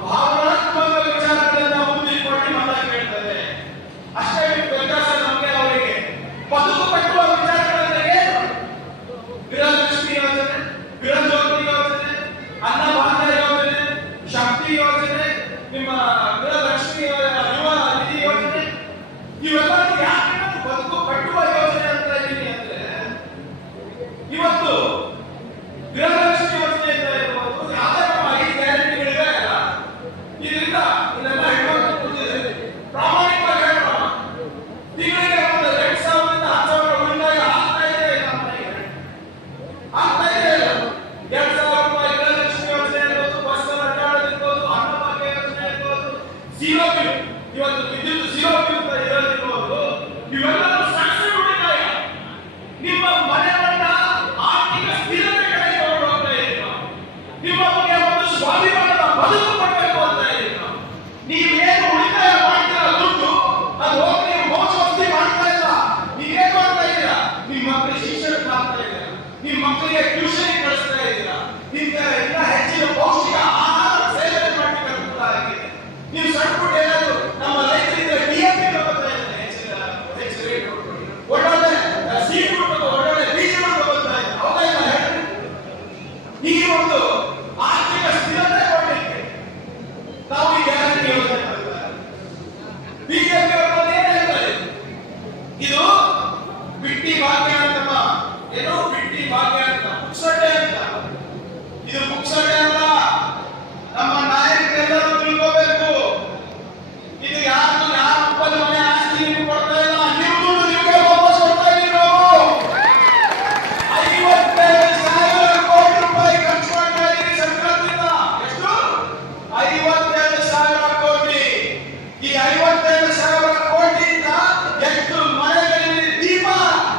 ಭಾವನಾತ್ಮಕ ವಿಚಾರಗಳನ್ನ ಮುಂದಿಟ್ಕೊಂಡು ಮತ ಕೇಳ್ತಾರೆ ಅಷ್ಟೇ. ವ್ಯತ್ಯಾಸ ನಮಗೆ ಅವರಿಗೆ ಬದುಕು ಕಟ್ಟುವ ವಿಚಾರಗಳನ್ನ ಏನು? ಗೃಹಲಕ್ಷ್ಮಿ ಯೋಜನೆ, ಗೃಹಜ್ಯೋತಿ ಯೋಜನೆ, ಅನ್ನಭಾಗ್ಯ ಯೋಜನೆ, ಶಕ್ತಿ ಯೋಜನೆ, ನಿಮ್ಮ ಗೃಹಲಕ್ಷ್ಮಿ ಯುವ ನಿಧಿ ಯೋಜನೆ, ಇವೆಲ್ಲ ಯಾಕೆ ಬದುಕು ಕಟ್ಟುವ ಯೋಜನೆ ಅಂತ ಇದೀನಿ ಅಂದ್ರೆ ಇವತ್ತು ಗೃಹಲಕ್ಷ್ಮಿ ಯೋಜನೆ ಅಂತ ಇರ್ಬೋದು, ಯಾವುದೇ ನಮ್ಮ 5 ಗ್ಯಾರಂಟಿಗಳಿವೆ ಅಲ್ಲ, ಇದರಿಂದ ಇದೆಲ್ಲ ಹೆಣ್ಮಕ್ಳು ಕೂತಿದೆ. ಪ್ರಾಮಾಣಿಕವಾಗಿ ಹೇಳೋಣ, ತಿಂಗಳಿಗೆ ಒಂದು 2,000 ರಿಂದ 10,000 ಉಳಿತಾಯ ಆಗ್ತಾ ಇದೆ ಇಲ್ಲ ಮನೆಗೆ? ಆಗ್ತಾ ಇದೆ ಇಲ್ಲ? 2,000 ರೂಪಾಯಿ ಗೃಹಲಕ್ಷ್ಮಿ ಯೋಜನೆ ಇರ್ಬೋದು, ಬಸ್ ಅಡ್ಡಾಡೋದು ಇರ್ಬೋದು, ಅನ್ನಭಾಗ್ಯ ಯೋಜನೆ ಇರ್ಬೋದು, ಜೀರೋ ಬಿಲ್, ಇವತ್ತು ವಿದ್ಯುತ್ ಜೀರೋ ಬಿಲ್ ಅಂತ ಇರೋದಿರ್ಬೋದು, ಇವೆಲ್ಲವೂ ಸಣ್ಣ ಉಳಿತಾಯ ನಿಮ್ಮ ಮನೆಯನ್ನ ಆರ್ಥಿಕ ಸ್ಥಿರತೆ ಕಡೆಗೆ ತಗೊಂಡು ಹೋಗ್ತಾ ಇದ್ದೀವಿ. ನಿಮ್ಮ ಬಗ್ಗೆ ಒಂದು ಸ್ವಾಭಿಮಾನದ ಬದುಕು ಕೊಡಬೇಕು ಅಂತ ಇದ್ದೀವಿ. ನೀವೇನು ಉಳಿತಾಯ ಮಾಡ್ತೀರಾ ದುಡ್ಡು, ಅದು ಹೋಗಿ ನೀವು ಮೋಸವಸ್ತಿ ಮಾಡ್ತಾ ಇಲ್ಲ. ನೀವೇನು ಮಾಡ್ತಾ ಇದ್ದೀರಾ? ನಿಮ್ಮ ಮಕ್ಕಳಿಗೆ ಶಿಕ್ಷಣಕ್ಕೆ ಹಾಕ್ತಾ ಇದ್ದೀರಾ, ನಿಮ್ಮ ಮಕ್ಕಳಿಗೆ ಟ್ಯೂಷನ್ ಕಳಿಸ್ತಾ ಇದ್ದೀರಾ, ನಿಮ್ಗೆ ಇನ್ನ ಹೆಚ್ಚಿನ ಪೌಷ್ಟಿಕ ಆಹಾರ ಸೇವನೆ ಮಾಡಲಿಕ್ಕೆ ಅನುಕೂಲ ಆಗಿದೆ. ನೀವು ಸಣ್ಣ ಪುಟ್ಟ ಏನಾದ್ರು ನಮ್ಮ ರೈತರಿಂದ ಡಿಎಪಿ ತಗೋತಾ ಇದ್ದಾರೆ, ಹೆಚ್ಚು ರೇಟ್ ಕೊಟ್ಟು ಒಳ್ಳೊಳ್ಳೆ ಸೀಡ್ ಕೊಟ್ಟು ಒಳ್ಳೊಳ್ಳೆ ಬೀಜಗಳು ತಗೋತಾ ಇದ್ದಾರೆ. ಹೌದಾ ಇಲ್ಲ ಹೇಳಿ? ಹೀಗೆ ಒಂದು ಆರ್ಥಿಕ ಸ್ಥಿರತೆ ಕೊಡಲಿಕ್ಕೆ ನಾವು ಈ ಗ್ಯಾರಂಟಿ ಯೋಜನೆ ಮಾಡಿದ್ದಾರೆ. ಬಿಜೆಪಿ ಅವರು ಏನು ಹೇಳ್ತಾರೆ? ಇದು ಬಿಟ್ಟಿ ಭಾಗ್ಯ ಅಂತಮ್ಮ, ಏನು ಬಿಟ್ಟಿ ಭಾಗ್ಯ ಅಂತ, ಪುಕ್ಸಟ್ಟೆ ಅಂತ. ಇದು ಪುಕ್ಸಟ್ಟೆ ಅಲ್ಲ, ನಮ್ಮ ನಾಯಕರೆಲ್ಲರೂ ತಿಳ್ಕೋಬೇಕು. ಇದು ಯಾರು ಒಬ್ಬನ ಮನೆ ಆಸ್ತಿ ನೀವು ಕೊಡ್ತಾ ಇಲ್ಲ, ನೀವು ದುಡ್ಡು ನಿಮಗೆ ವಾಪಸ್ ಕೊಡ್ತಾ ಇದ್ದೀವಿ ನಾವು. 52,000 ಕೋಟಿ ರೂಪಾಯಿ ಖರ್ಚು ಮಾಡ್ತಾ ಇದ್ದೀವಿ ಸರ್ಕಾರದಿಂದ. ಎಷ್ಟು? 52,000 ಕೋಟಿ. ಈ 52,000 ಕೋಟಿಯಿಂದ ಎಷ್ಟು ಮನೆಗಳಲ್ಲಿ ದೀಪ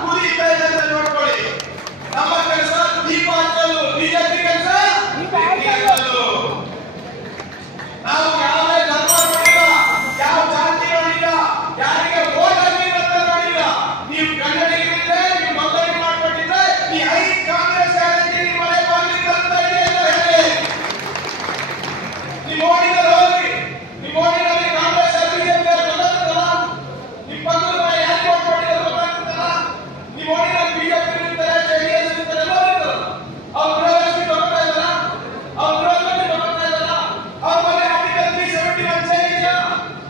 ಉರಿತಾ ಇದೆ ಅಂತ ನೋಡ್ಕೊಳ್ಳಿ. ನಮ್ಮ ಕೆಲಸ ದೀಪ ಹಚ್ಚಲು, ಬಿಜೆಪಿ ಕೆಲಸ ಬೆಂಕಿ ಹಚ್ಚಲು. ನಾವು ಯಾವುದೇ ಧರ್ಮ ನೋಡಿಲ್ಲ, ಯಾವ ಜಾತಿ ನೋಡಿಲ್ಲ, ಯಾರಿಗೆ ವೋಟ್ ಹಾಕಿಲ್ಲ ಅಂತ ನೋಡಿಲ್ಲ. ನೀವು ಕನ್ನಡಿಗರಿದ್ರೆ, ನೀವು ನೋಂದಣಿ ಮಾಡ್ಕೊಂಡಿದ್ರೆ ಈ 5 ಕಾಂಗ್ರೆಸ್ ಗ್ಯಾರಂಟಿ ನಿಮ್ಮ ಮನೆ ಬಾಗಿಲಿಗೆ ಬರ್ತಾ ಇದೆ ಅಂತ ಹೇಳಿ. ನೀವು ಮೋಡಿನಲ್ಲಿ ಹೋಗಿ, ನೀವು ಮೋಡಿನಲ್ಲಿ ಕಾಂಗ್ರೆಸ್ ಬಿಜೆಪಿ ಗೊತ್ತಾಗ್ತದಲ್ಲ, ನಿಮ್ಮ ಪಕ್ಕದ ಮನೆ ಯಾರಿಗೆ ವೋಟ್ ಮಾಡಿದ್ರೆ ಗೊತ್ತಾಗ್ತದಲ್ಲ. ನೀವು ಮೋಡಿನಲ್ಲಿ ಬಿಜೆಪಿ ಇರ್ತಾರೆ, ಜೆಡಿಎಸ್ ಇರ್ತಾರೆ, ಎಲ್ಲರೂ ಇರ್ತಾರಲ್ಲ. ಅವ್ರು ಗೃಹಲಕ್ಷ್ಮಿ ತಗೋತಾ ಇದ್ದಾರ, ಅವ್ರು ಗೃಹಲಕ್ಷ್ಮಿ ತಗೋತಾ ಇದ್ದಾರ, ಅವ್ರ ಮನೆ ಆರ್ಟಿಕಲ್ 371 ಸರಿ ಇದೆಯಾ?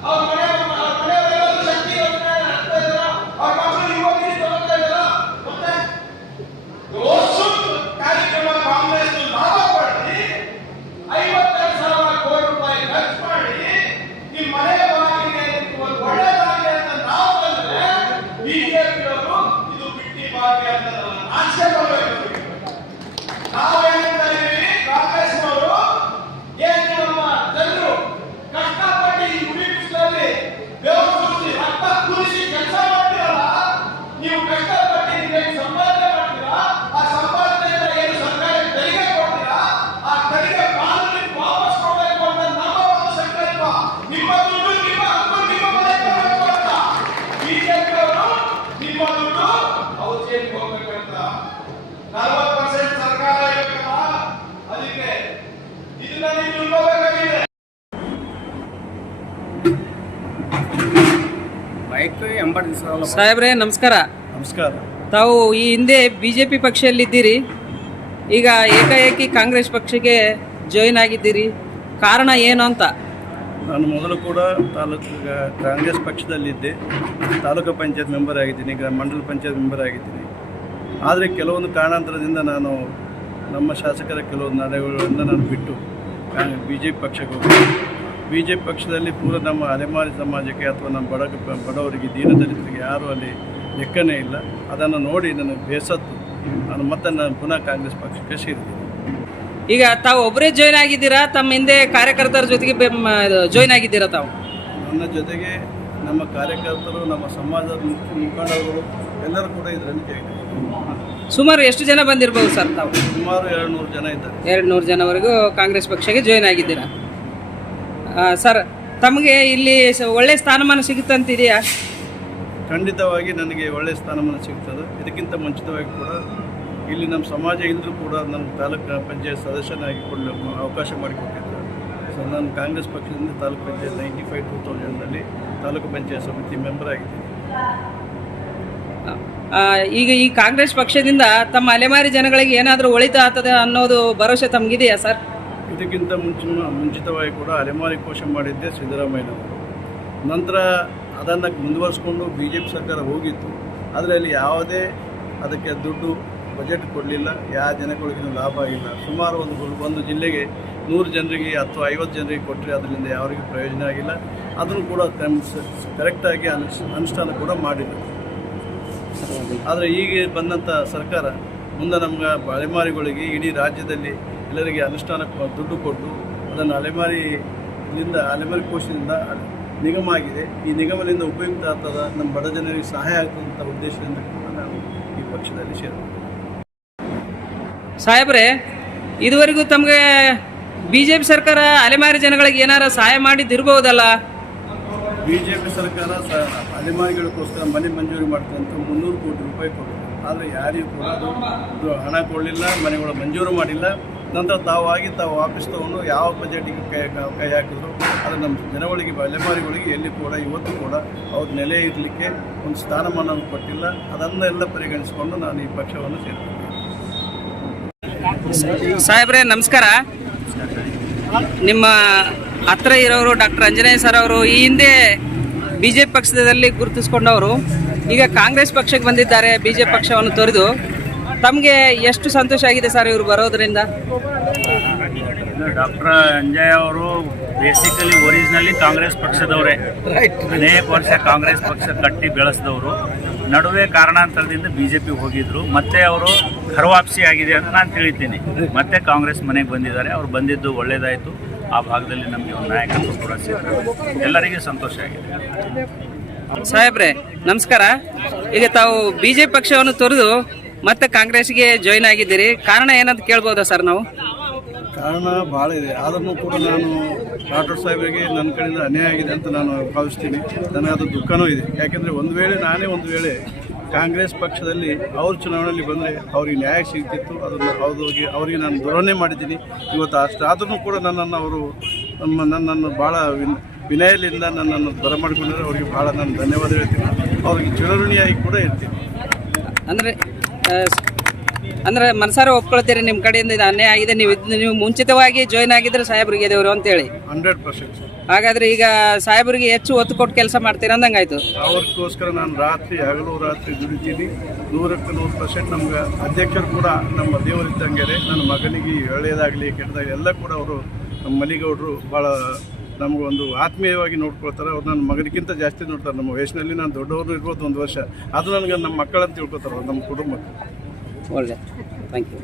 ಅವ್ರ ಮನೆಯವರೆಲ್ಲರೂ ಶಕ್ತಿ ಯೋಜನೆ ಹಾಕ್ತಾ ಇದ್ದಾರ, ಅವ್ರ ಮಕ್ಕಳು ಯುವ ನಿಧಿ ತಗೋತಾ ಇದ್ದಾರ. ಮತ್ತೆ ಕಾರ್ಯಕ್ರಮ ಕಾಂಗ್ರೆಸ್ ಲಾಭ ಪಡೆದಿ 52,000 ಕೋಟಿ ರೂಪಾಯಿ ಖರ್ಚು ಮಾಡಿ ನಿಮ್ಮ ಮನೆ ಬಾಗಿಲಿಗೆ ಒಂದು ಒಳ್ಳೆದಾಗಲಿ ಅಂತ ನಾವು ಬಂದ್ರೆ ಬಿಜೆಪಿಯವರು ಇದು ಬಿಟ್ಟಿ ಭಾಗ್ಯ ಅಂತ ಆಚೆ ಬರಬೇಕು. ನಾವು ಏನಂತ ಇದೀವಿ, ಕಾಂಗ್ರೆಸ್ನವರು ಏನು ನಮ್ಮ ಜನರು ಕಷ್ಟಪಟ್ಟು ಈ ಉಡಿ ಬಿಸಿಲಲ್ಲಿ ಬೆವರು ಸುರಿಸಿ ರಕ್ತ ಕುದಿಸಿ ಕೆಲಸ ಮಾಡ್ತೀರಲ್ಲ, ನೀವು ಕಷ್ಟಪಟ್ಟು ಇದಕ್ಕೆ ಸಂಪಾದನೆ ಮಾಡ್ತೀರಾ, ಆ ಸಂಪಾದನೆಯಿಂದ ಏನು ಸರ್ಕಾರಕ್ಕೆ ತೆರಿಗೆ ಕೊಡ್ತೀರಾ, ಆ ತೆರಿಗೆ ಕಾನೂನಿಗೆ ವಾಪಸ್ ಕೊಡಬೇಕು ಅಂತ ನಮ್ಮ ಒಂದು ಸಂಕಲ್ಪ. ನಿಮ್ಮ ದುಡ್ಡು ನಿಮ್ಮ ಹಕ್ಕು ನಿಮ್ಮ ಮನೆಗೆ ಬರಬೇಕು ಅಂತ. ಬಿಜೆಪಿಯವರು ನಿಮ್ಮ ದುಡ್ಡು ಅವ್ರ ಜೇಬಿಗೆ ಹೋಗ್ಬೇಕಂತ 40% ಸರ್ಕಾರ ಇರಬೇಕಲ್ಲ, ಅದಕ್ಕೆ ಇದನ್ನ ನೀವು ತಿಳ್ಕೋಬೇಕಾಗಿದೆ. ಸಾಹೇಬ್ರೆ ನಮಸ್ಕಾರ. ನಮಸ್ಕಾರ. ತಾವು ಈ ಹಿಂದೆ ಬಿಜೆಪಿ ಪಕ್ಷದಲ್ಲಿದ್ದೀರಿ, ಈಗ ಏಕಾಏಕಿ ಕಾಂಗ್ರೆಸ್ ಪಕ್ಷಕ್ಕೆ ಜಾಯಿನ್ ಆಗಿದ್ದೀರಿ, ಕಾರಣ ಏನು ಅಂತ? ನಾನು ಮೊದಲು ಕೂಡ ಕಾಂಗ್ರೆಸ್ ಪಕ್ಷದಲ್ಲಿದ್ದೆ, ತಾಲೂಕು ಪಂಚಾಯತ್ ಮೆಂಬರ್ ಆಗಿದ್ದೀನಿ, ಮಂಡಲ ಪಂಚಾಯತ್ ಮೆಂಬರ್ ಆಗಿದ್ದೀನಿ. ಆದರೆ ಕೆಲವೊಂದು ಕಾರಣಾಂತರದಿಂದ ನಾನು ನಮ್ಮ ಶಾಸಕರ ಕೆಲವೊಂದು ನಡೆಗಳಿಂದ ನಾನು ಬಿಟ್ಟು BJP ಪಕ್ಷಕ್ಕೆ ಹೋಗ್ತೀನಿ. BJP ಪಕ್ಷದಲ್ಲಿ ಪೂರ ನಮ್ಮ ಅಲೆಮಾರಿ ಸಮಾಜಕ್ಕೆ ಅಥವಾ ನಮ್ಮ ಬಡವರಿಗೆ, ದೀನದಲಿತರಿಗೆ ಯಾರೂ ಅಲ್ಲಿ ಲೆಕ್ಕನೇ ಇಲ್ಲ. ಅದನ್ನು ನೋಡಿ ನನಗೆ ಬೇಸತ್ತು ನಾನು ಪುನಃ ಕಾಂಗ್ರೆಸ್ ಪಕ್ಷಕ್ಕೆ ಸೇರಿದ್ದೀನಿ. ಈಗ ತಾವು ಒಬ್ಬರೇ ಜಾಯಿನ್ ಆಗಿದ್ದೀರಾ, ತಮ್ಮ ಹಿಂದೆ ಕಾರ್ಯಕರ್ತರ ಜೊತೆಗೆ ಜಾಯಿನ್ ಆಗಿದ್ದೀರಾ? ತಾವು ನನ್ನ ಜೊತೆಗೆ ನಮ್ಮ ಕಾರ್ಯಕರ್ತರು, ನಮ್ಮ ಸಮಾಜದ ಮುಖಂಡರುಗಳು ಎಲ್ಲರೂ ಕೂಡ ಇದರಲ್ಲಿ ಜಾಯಿನ್. ಸುಮಾರು ಎಷ್ಟು ಜನ ಬಂದಿರ್ಬೋದು ಸರ್ ತಾವು? ಸುಮಾರು 200 ಜನ ಇದ್ದಾರೆ. 200 ಜನವರೆಗೂ ಕಾಂಗ್ರೆಸ್ ಪಕ್ಷಕ್ಕೆ ಜಾಯಿನ್ ಆಗಿದ್ದೀರಾ ಸರ್. ತಮಗೆ ಇಲ್ಲಿ ಒಳ್ಳೆ ಸ್ಥಾನಮಾನ ಸಿಗುತ್ತಂತಿದೆಯಾ? ಖಂಡಿತವಾಗಿ ನನಗೆ ಒಳ್ಳೆಯ ಸ್ಥಾನಮಾನ ಸಿಗ್ತದೆ. ಇದಕ್ಕಿಂತ ಮುಂಚಿತವಾಗಿ ಕೂಡ ಇಲ್ಲಿ ನಮ್ಮ ಸಮಾಜ ಎಲ್ಲರೂ ಕೂಡ ನನ್ನ ತಾಲೂಕು ಪಂಚಾಯತ್ ಸದಸ್ಯನಾಗಿ ಅವಕಾಶ ಮಾಡಿಕೊಟ್ಟಿದ್ದಾರೆ. ಸೊ ನಾನು ಕಾಂಗ್ರೆಸ್ ಪಕ್ಷದಿಂದ ತಾಲೂಕು ಪಂಚಾಯತ್ 95-2000ನಲ್ಲಿ ತಾಲೂಕು ಪಂಚಾಯತ್ ಸಮಿತಿ ಮೆಂಬರ್ ಆಗಿದ್ದೀನಿ. ಈಗ ಈ ಕಾಂಗ್ರೆಸ್ ಪಕ್ಷದಿಂದ ತಮ್ಮ ಅಲೆಮಾರಿ ಜನಗಳಿಗೆ ಏನಾದರೂ ಒಳಿತು ಆಗ್ತದೆ ಅನ್ನೋದು ಭರವಸೆ ತಮಗಿದೆಯಾ ಸರ್? ಇದಕ್ಕಿಂತ ಮುಂಚಿತವಾಗಿ ಕೂಡ ಅಲೆಮಾರಿ ಕೋಶ ಮಾಡಿದ್ದೆ ಸಿದ್ದರಾಮಯ್ಯನವರು. ನಂತರ ಅದನ್ನು ಮುಂದುವರಿಸ್ಕೊಂಡು BJP ಸರ್ಕಾರ ಹೋಗಿತ್ತು. ಆದರೆ ಅಲ್ಲಿ ಯಾವುದೇ ಅದಕ್ಕೆ ದುಡ್ಡು ಬಜೆಟ್ ಕೊಡಲಿಲ್ಲ, ಯಾವ ಜನಗಳಿಗೂ ಲಾಭ ಆಗಿಲ್ಲ. ಸುಮಾರು ಒಂದು ಜಿಲ್ಲೆಗೆ 100 ಜನರಿಗೆ ಅಥವಾ 50 ಜನರಿಗೆ ಕೊಟ್ಟರೆ ಅದರಿಂದ ಯಾರಿಗೂ ಪ್ರಯೋಜನ ಆಗಿಲ್ಲ. ಅದನ್ನು ಕೂಡ ಕರೆಕ್ಟಾಗಿ ಅನುಷ್ಠಾನ ಕೂಡ ಮಾಡಿಲ್ಲ. ಆದರೆ ಈಗ ಬಂದಂಥ ಸರ್ಕಾರ ಮುಂದೆ ನಮ್ಗೆ ಅಲೆಮಾರಿಗಳಿಗೆ ಇಡೀ ರಾಜ್ಯದಲ್ಲಿ ಎಲ್ಲರಿಗೆ ಅನುಷ್ಠಾನಕ್ಕೆ ದುಡ್ಡು ಕೊಟ್ಟು ಅದನ್ನು ಅಲೆಮಾರಿ ಕೋಶದಿಂದ ನಿಗಮ ಆಗಿದೆ. ಈ ನಿಗಮದಿಂದ ಉಪಯುಕ್ತ ಆಗ್ತದ, ನಮ್ಮ ಬಡ ಜನರಿಗೆ ಸಹಾಯ ಆಗ್ತದಂಥ ಉದ್ದೇಶದಿಂದ ಕೂಡ ನಾನು ಈ ಪಕ್ಷದಲ್ಲಿ ಸೇರಿದೆ. ಸಾಹೇಬ್ರೆ, ಇದುವರೆಗೂ ತಮಗೆ BJP ಸರ್ಕಾರ ಅಲೆಮಾರಿ ಜನಗಳಿಗೆ ಏನಾರ ಸಹಾಯ ಮಾಡಿದ್ದಿರ್ಬೋದಲ್ಲ? BJP ಸರ್ಕಾರ ಅಲೆಮಾರಿಗಳಿಗೋಸ್ಕರ ಮನೆ ಮಂಜೂರಿ ಮಾಡ್ತಂತ 300 ಕೋಟಿ ರೂಪಾಯಿ ಕೊಟ್ಟರು. ಆದರೆ ಯಾರಿಗೂ ಕೂಡ ಅದು ಹಣ ಕೊಡಲಿಲ್ಲ, ಮನೆಗಳು ಮಂಜೂರು ಮಾಡಿಲ್ಲ. ನಂತರ ತಾವು ವಾಪಸ್ ತಗೊಂಡು ಯಾವ ಬಜೆಟಿಗೆ ಕೈ ಹಾಕಿದ್ರು ಅದು ನಮ್ಮ ಜನಗಳಿಗೆ ಅಲೆಮಾರಿಗಳಿಗೆ ಎಲ್ಲಿ ಕೂಡ ಇವತ್ತು ಕೂಡ ಅವ್ರ ನೆಲೆ ಇರಲಿಕ್ಕೆ ಒಂದು ಸ್ಥಾನಮಾನ ಕೊಟ್ಟಿಲ್ಲ. ಅದನ್ನೆಲ್ಲ ಪರಿಗಣಿಸಿಕೊಂಡು ನಾನು ಈ ಪಕ್ಷವನ್ನು ಸೇರಿದೆ. ಸಾಹೇಬ್ರೆ ನಮಸ್ಕಾರ. ನಿಮ್ಮ ಹತ್ರ ಇರೋರು ಡಾಕ್ಟರ್ ಅಂಜನೇಯ ಸರ್ ಅವರು ಈ ಹಿಂದೆ BJP ಪಕ್ಷದಲ್ಲಿ ಗುರುತಿಸ್ಕೊಂಡವರು ಈಗ ಕಾಂಗ್ರೆಸ್ ಪಕ್ಷಕ್ಕೆ ಬಂದಿದ್ದಾರೆ. BJP ಪಕ್ಷವನ್ನು ತೊರೆದು ತಮಗೆ ಎಷ್ಟು ಸಂತೋಷ ಆಗಿದೆ ಸರ್ ಇವರು ಬರೋದ್ರಿಂದ? ಡಾಕ್ಟರ್ ಅಂಜಯ್ ಅವರು ಬೇಸಿಕಲಿ ಒರಿಜಿನಲಿ ಕಾಂಗ್ರೆಸ್ ಪಕ್ಷದವರೇ, ಅನೇಕ ವರ್ಷ ಕಾಂಗ್ರೆಸ್ ಪಕ್ಷ ಕಟ್ಟಿ ಬೆಳೆಸಿದವರು. ನಡುವೆ ಕಾರಣಾಂತರದಿಂದ BJP ಹೋಗಿದ್ರು, ಮತ್ತೆ ಅವರು ಹರವಾಪ್ಸಿ ಆಗಿದೆ ಅಂತ ನಾನು ತಿಳಿತೀನಿ. ಮತ್ತೆ ಕಾಂಗ್ರೆಸ್ ಮನೆಗೆ ಬಂದಿದ್ದಾರೆ. ಅವ್ರು ಬಂದಿದ್ದು ಒಳ್ಳೆಯದಾಯಿತು. ಆ ಭಾಗದಲ್ಲಿ ನಮಗೆ ಒಂದು ನಾಯಕತ್ವ ಕೂಡ ಸಿಕ್ಕಿದೆ. ಎಲ್ಲರಿಗೂ ಸಂತೋಷ ಆಗಿದೆ. ಸಾಹೇಬ್ರೆ ನಮಸ್ಕಾರ. ಈಗ ತಾವು BJP ಪಕ್ಷವನ್ನು ತೊರೆದು ಮತ್ತೆ ಕಾಂಗ್ರೆಸ್ಗೆ ಜಾಯ್ನ್ ಆಗಿದ್ದೀರಿ, ಕಾರಣ ಏನಂತ ಕೇಳ್ಬೋದಾ ಸರ್ ನಾವು? ಕಾರಣ ಭಾಳ ಇದೆ. ಆದ್ರೂ ಕೂಡ ನಾನು ಡಾಕ್ಟರ್ ಸಾಹೇಬರಿಗೆ ನನ್ನ ಕಡೆಯಿಂದ ಅನ್ಯಾಯ ಆಗಿದೆ ಅಂತ ನಾನು ಭಾವಿಸ್ತೀನಿ. ನನಗದು ದುಃಖನೂ ಇದೆ. ಯಾಕೆಂದರೆ ಒಂದು ವೇಳೆ ಕಾಂಗ್ರೆಸ್ ಪಕ್ಷದಲ್ಲಿ ಅವ್ರ ಚುನಾವಣೆಯಲ್ಲಿ ಬಂದರೆ ಅವ್ರಿಗೆ ನ್ಯಾಯ ಸಿಗ್ತಿತ್ತು. ಅದನ್ನು ಅವರಿಗೆ ನಾನು ದುರವಣೆ ಮಾಡಿದ್ದೀನಿ. ಇವತ್ತು ಅಷ್ಟಾದ್ರೂ ಕೂಡ ನನ್ನನ್ನು ಭಾಳ ವಿನಯದಿಂದ ನನ್ನನ್ನು ಬರಮಾಡಿಕೊಂಡ್ರೆ ಅವರಿಗೆ ಭಾಳ ನಾನು ಧನ್ಯವಾದ ಹೇಳ್ತೀನಿ. ಅವ್ರಿಗೆ ಚಿರಋಣಿಯಾಗಿ ಕೂಡ ಇರ್ತೀನಿ. ಅಂದರೆ ಮನಸಾರ ಒಪ್ಕೊಳ್ತೀರಿ ನಿಮ್ಮ ಕಡೆಯಿಂದ ಇದು ಅನ್ಯಾಯ ಆಗಿದೆ, ನೀವು ಮುಂಚಿತವಾಗಿ ಜಾಯ್ನ್ ಆಗಿದ್ರೆ ಸಾಹೇಬ್ರಿಗೆ ದೇವರು ಅಂತೇಳಿ? 100%. ಹಾಗಾದ್ರೆ ಈಗ ಸಾಹೇಬ್ರಿಗೆ ಹೆಚ್ಚು ಒತ್ತು ಕೊಟ್ಟು ಕೆಲಸ ಮಾಡ್ತೀರಾ ಅಂದಂಗಾಯ್ತು. ಅವ್ರಿಗೋಸ್ಕರ ನಾನು ಹಗಲು ರಾತ್ರಿ ದುಡಿತೀನಿ. 100% ನಮ್ಗೆ ಅಧ್ಯಕ್ಷರು ಕೂಡ ನಮ್ಮ ದೇವರಿದ್ದಂಗೆ. ನನ್ನ ಮಗನಿಗೆ ಒಳ್ಳೆಯದಾಗಲಿ ಕೆಟ್ಟದಾಗಲಿ ಎಲ್ಲ ಕೂಡ ಅವರು ನಮ್ಮ ಮಲಿಗೌಡರು ಭಾಳ ನಮಗೊಂದು ಆತ್ಮೀಯವಾಗಿ ನೋಡ್ಕೊಳ್ತಾರೆ. ಅವ್ರು ನನ್ನ ಮಗನಿಗಿಂತ ಜಾಸ್ತಿ ನೋಡ್ತಾರೆ. ನಮ್ಮ ವಯಸ್ಸಿನಲ್ಲಿ ನಾನು ದೊಡ್ಡವರು ಇರ್ಬೋದು 1 ವರ್ಷ, ಅದು ನನಗೆ ನಮ್ಮ ಮಕ್ಕಳಂತ ತಿಳ್ಕೊತಾರೆ, ನಮ್ಮ ಕುಟುಂಬಕ್ಕೆ. ಒಳ್ಳೆ ಥ್ಯಾಂಕ್ ಯು.